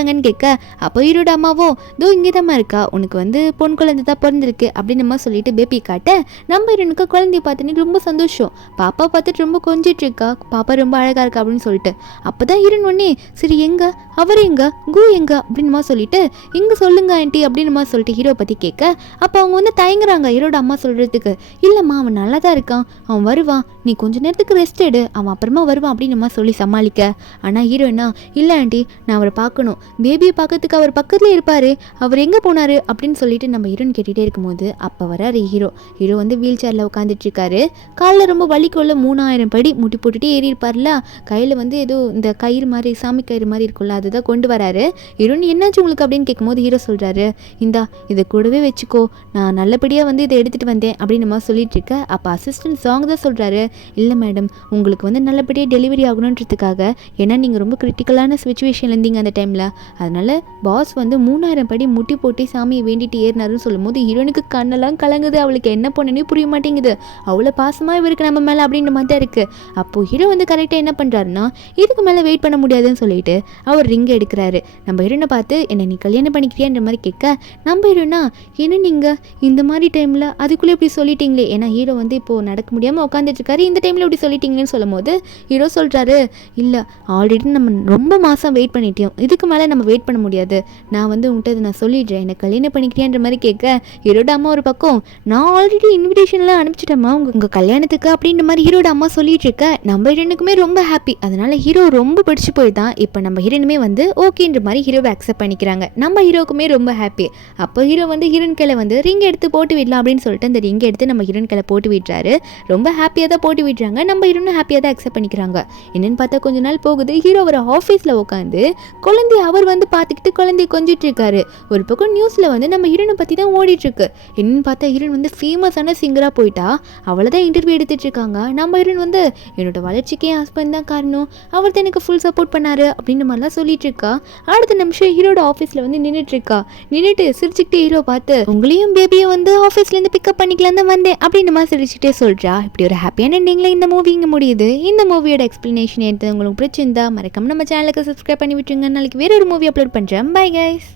எங்கன்னு கேட்க, அப்போ ஹீரோட அம்மாவோ தோ இங்கே தான் இருக்கா, உனக்கு வந்து பொன் குழந்தை தான் பிறந்திருக்கு அப்படின்னு நம்ம சொல்லிட்டு பேபி காட்ட நம்ம ஹீரோனுக்கு குழந்தைய பார்த்துன்னு ரொம்ப சந்தோஷம். பாப்பா பார்த்துட்டு ரொம்ப கொஞ்சிட்டு இருக்கா, பாப்பா ரொம்ப அழகா இருக்கா அப்படின்னு சொல்லிட்டு. அப்போதான் ஹீரோன் ஒன்னே சரி எங்க அவர் எங்க கு எங்க அப்படின்னு சொல்லிட்டு இங்க சொல்லுங்க ஆண்டி அப்படின்னு சொல்லிட்டு ஹீரோ பத்தி கேட்க, அப்போ அவங்க வந்து தயங்குறாங்க ஹீரோட அம்மா சொல்றதுக்கு. இல்லம்மா அவன் நல்லா தான் இருக்கான், அவன் வருவான், நீ கொஞ்ச நேரத்துக்கு ரெஸ்ட் எடு, அவன் அப்புறமா வருவான் அப்படின்னு சொல்லி சமாளிக்க. ஆனால் ஹீரோனா இல்லை ஆண்டி நான் அவரை பார்க்கணும், பேபியை பார்க்கறதுக்கு அவர் பக்கத்துலேயே இருப்பார், அவர் எங்கே போனார் அப்படின்னு சொல்லிட்டு நம்ம ஹீரோன் கேட்டுகிட்டே இருக்கும்போது அப்போ வராரு ஹீரோ. ஹீரோ வந்து வீல் சேரில் உட்காந்துட்டு இருக்காரு. காலில் ரொம்ப வலிக்குள்ள 3000 படி முட்டி போட்டுட்டு ஏறி இருப்பார்ல, கையில் வந்து ஏதோ இந்த கயிறு மாதிரி சாமி கயிறு மாதிரி இருக்குல்ல அதுதான் கொண்டு வராரு. ஹீரோன் என்னாச்சு உங்களுக்கு அப்படின்னு கேட்கும்போது ஹீரோ சொல்கிறாரு, இந்தா இதை கூடவே வச்சுக்கோ, நான் நல்லபடியாக வந்து இதை எடுத்துகிட்டு வந்தேன் அப்படின்னு நம்ம சொல்லிட்டு இருக்க. அப்போ அசிஸ்டன்ட் சாங் தான் சொல்கிறாரு, இல்லை மேடம் உங்களுக்கு வந்து நல்லபடியாக டெலிவரி ஆகணுன்றதுக்காக, ஏன்னா நீங்கள் ரொம்ப கிரிட்டிக்கலான சுச்சுவேஷனில் இருந்தீங்க அந்த டைமில், அதனால் பாஸ் வந்து 3000 படி முட்டி போட்டு சாமியை வேண்டிட்டு ஏறினாருன்னு சொல்லும் போது ஹீரோனுக்கு கண்ணெல்லாம் கலங்குது. அவளுக்கு என்ன பண்ணனே புரிய மாட்டேங்குது. அவ்வளோ பாசமாக இவருக்கு நம்ம மேலே அப்படின்ற மாதிரி தான் இருக்குது. அப்போது ஹீரோ வந்து கரெக்டாக என்ன பண்ணுறாருன்னா இதுக்கு மேலே வெயிட் பண்ண முடியாதுன்னு சொல்லிட்டு அவர் ரிங் எடுக்கிறாரு. நம்ம ஹீரோனை பார்த்து என்ன நீ கல்யாணம் பண்ணிக்கிறியான்ற மாதிரி கேட்க, நம்ம ஹீரோனா என்ன நீங்கள் இந்த மாதிரி டைமில் அதுக்குள்ளே இப்படி சொல்லிட்டீங்களே, ஏன்னா ஹீரோ வந்து இப்போது நடக்க முடியாமல் உட்காந்துட்டு இருக்காரு, இந்த டைமில் இப்படி சொல்லிட்டீங்கன்னு சொல்லும் போது ஹீரோ சொல்கிறாரு, இல்லை ஆல்ரெடி நம்ம ரொம்ப மாதம் வெயிட் பண்ணிட்டோம், இதுக்கு மேலே நம்ம வெயிட் பண்ண முடியாது, நான் வந்து உங்கள்கிட்ட நான் சொல்லிடுறேன் என்ன கல்யாணம் பண்ணிக்கிறியான்ற மாதிரி கேட்க, ஹீரோட அம்மா ஒரு பக்கம் நான் ஆல்ரெடி இன்விடேஷன்லாம் அனுப்பிச்சிட்டேம்மா உங்கள் கல்யாணத்துக்கு அப்படின்ற மாதிரி ஹீரோட அம்மா சொல்லிட்டு இருக்க. நம்ம ஹீரோனுக்குமே ரொம்ப ஹாப்பி. அதனால ஹீரோ ரொம்ப பிடிச்சி போய் தான் இப்போ நம்ம ஹீரோனுமே வந்து ஓகேன்ற மாதிரி ஹீரோவை அக்செப்ட் பண்ணிக்கிறாங்க. நம்ம ஹீரோக்குமே ரொம்ப ஹாப்பி. அப்போ ஹீரோ வந்து ஹீரோன் கையில் வந்து ரிங் எடுத்து போட்டு விடலாம் அப்படின்னு சொல்லிட்டு அந்த ரிங் எடுத்து நம்ம ஹீரோன் கையில் போட்டு விடுறாரு. ரொம்ப ஹாப்பியாக தான் போட்டு விடுறாங்க. நம்ம ஹீரோனும் ஹாப்பியாக தான் அக்செப்ட் பண்ணிக்கிறாங்க. என்னென்னு பார்த்தா கொஞ்ச நாள் போகுது. ஹீரோ ஒரு ஆஃபீஸில் உட்காந்து குழந்தைய அவர் வந்து பார்த்துக்கிட்டு குழந்தைய கொஞ்சிட்டு இருக்காரு. ஒரு பக்கம் நியூஸில் வந்து நம்ம ஹீரோனை பற்றி தான் ஓடிட்டு இருக்கு. என்னன்னு பார்த்தா ஹீரோன் வந்து ஃபேமஸான சிங்கராக போயிட்டா, அவளை தான் இன்டர்வியூ எடுத்துட்டு இருக்காங்க. நம்ம ஹீரோன் வந்து என்னோட வளர்ச்சிக்கு என் ஹஸ்பண்ட் தான் காரணம், அவர் தான் எனக்கு ஃபுல் சப்போர்ட் பண்ணாரு அப்படின்ற மாதிரிலாம் சொல்லிட்டு இருக்கா. அடுத்த நிமிஷம் ஹீரோட ஆஃபீஸில் வந்து நின்றுட்டு சிரிச்சுக்கிட்டே ஹீரோ பார்த்து உங்களையும் பேபியை வந்து ஆஃபீஸ்லேருந்து பிக்கப் பண்ணிக்கலாம் தான் வந்தேன் அப்படின்ற மாதிரி சிரிச்சுட்டே சொல்கிறா. இப்படி ஒரு ஹாப்பியான எண்டிங்கில் இந்த மூவி இங்கே முடியுது. இந்த மூவியோட எக்ஸ்பிளனேஷன் எடுத்து உங்களுக்கு பிடிச்சிருந்தா மறக்காம நம்ம சேனலுக்கு சப்ஸ்கிரைப் பண்ணி விட்டுருங்க. நாளைக்கு வேற ஒரு மூவி அப்லோட் பண்ணுறேன். Bye guys.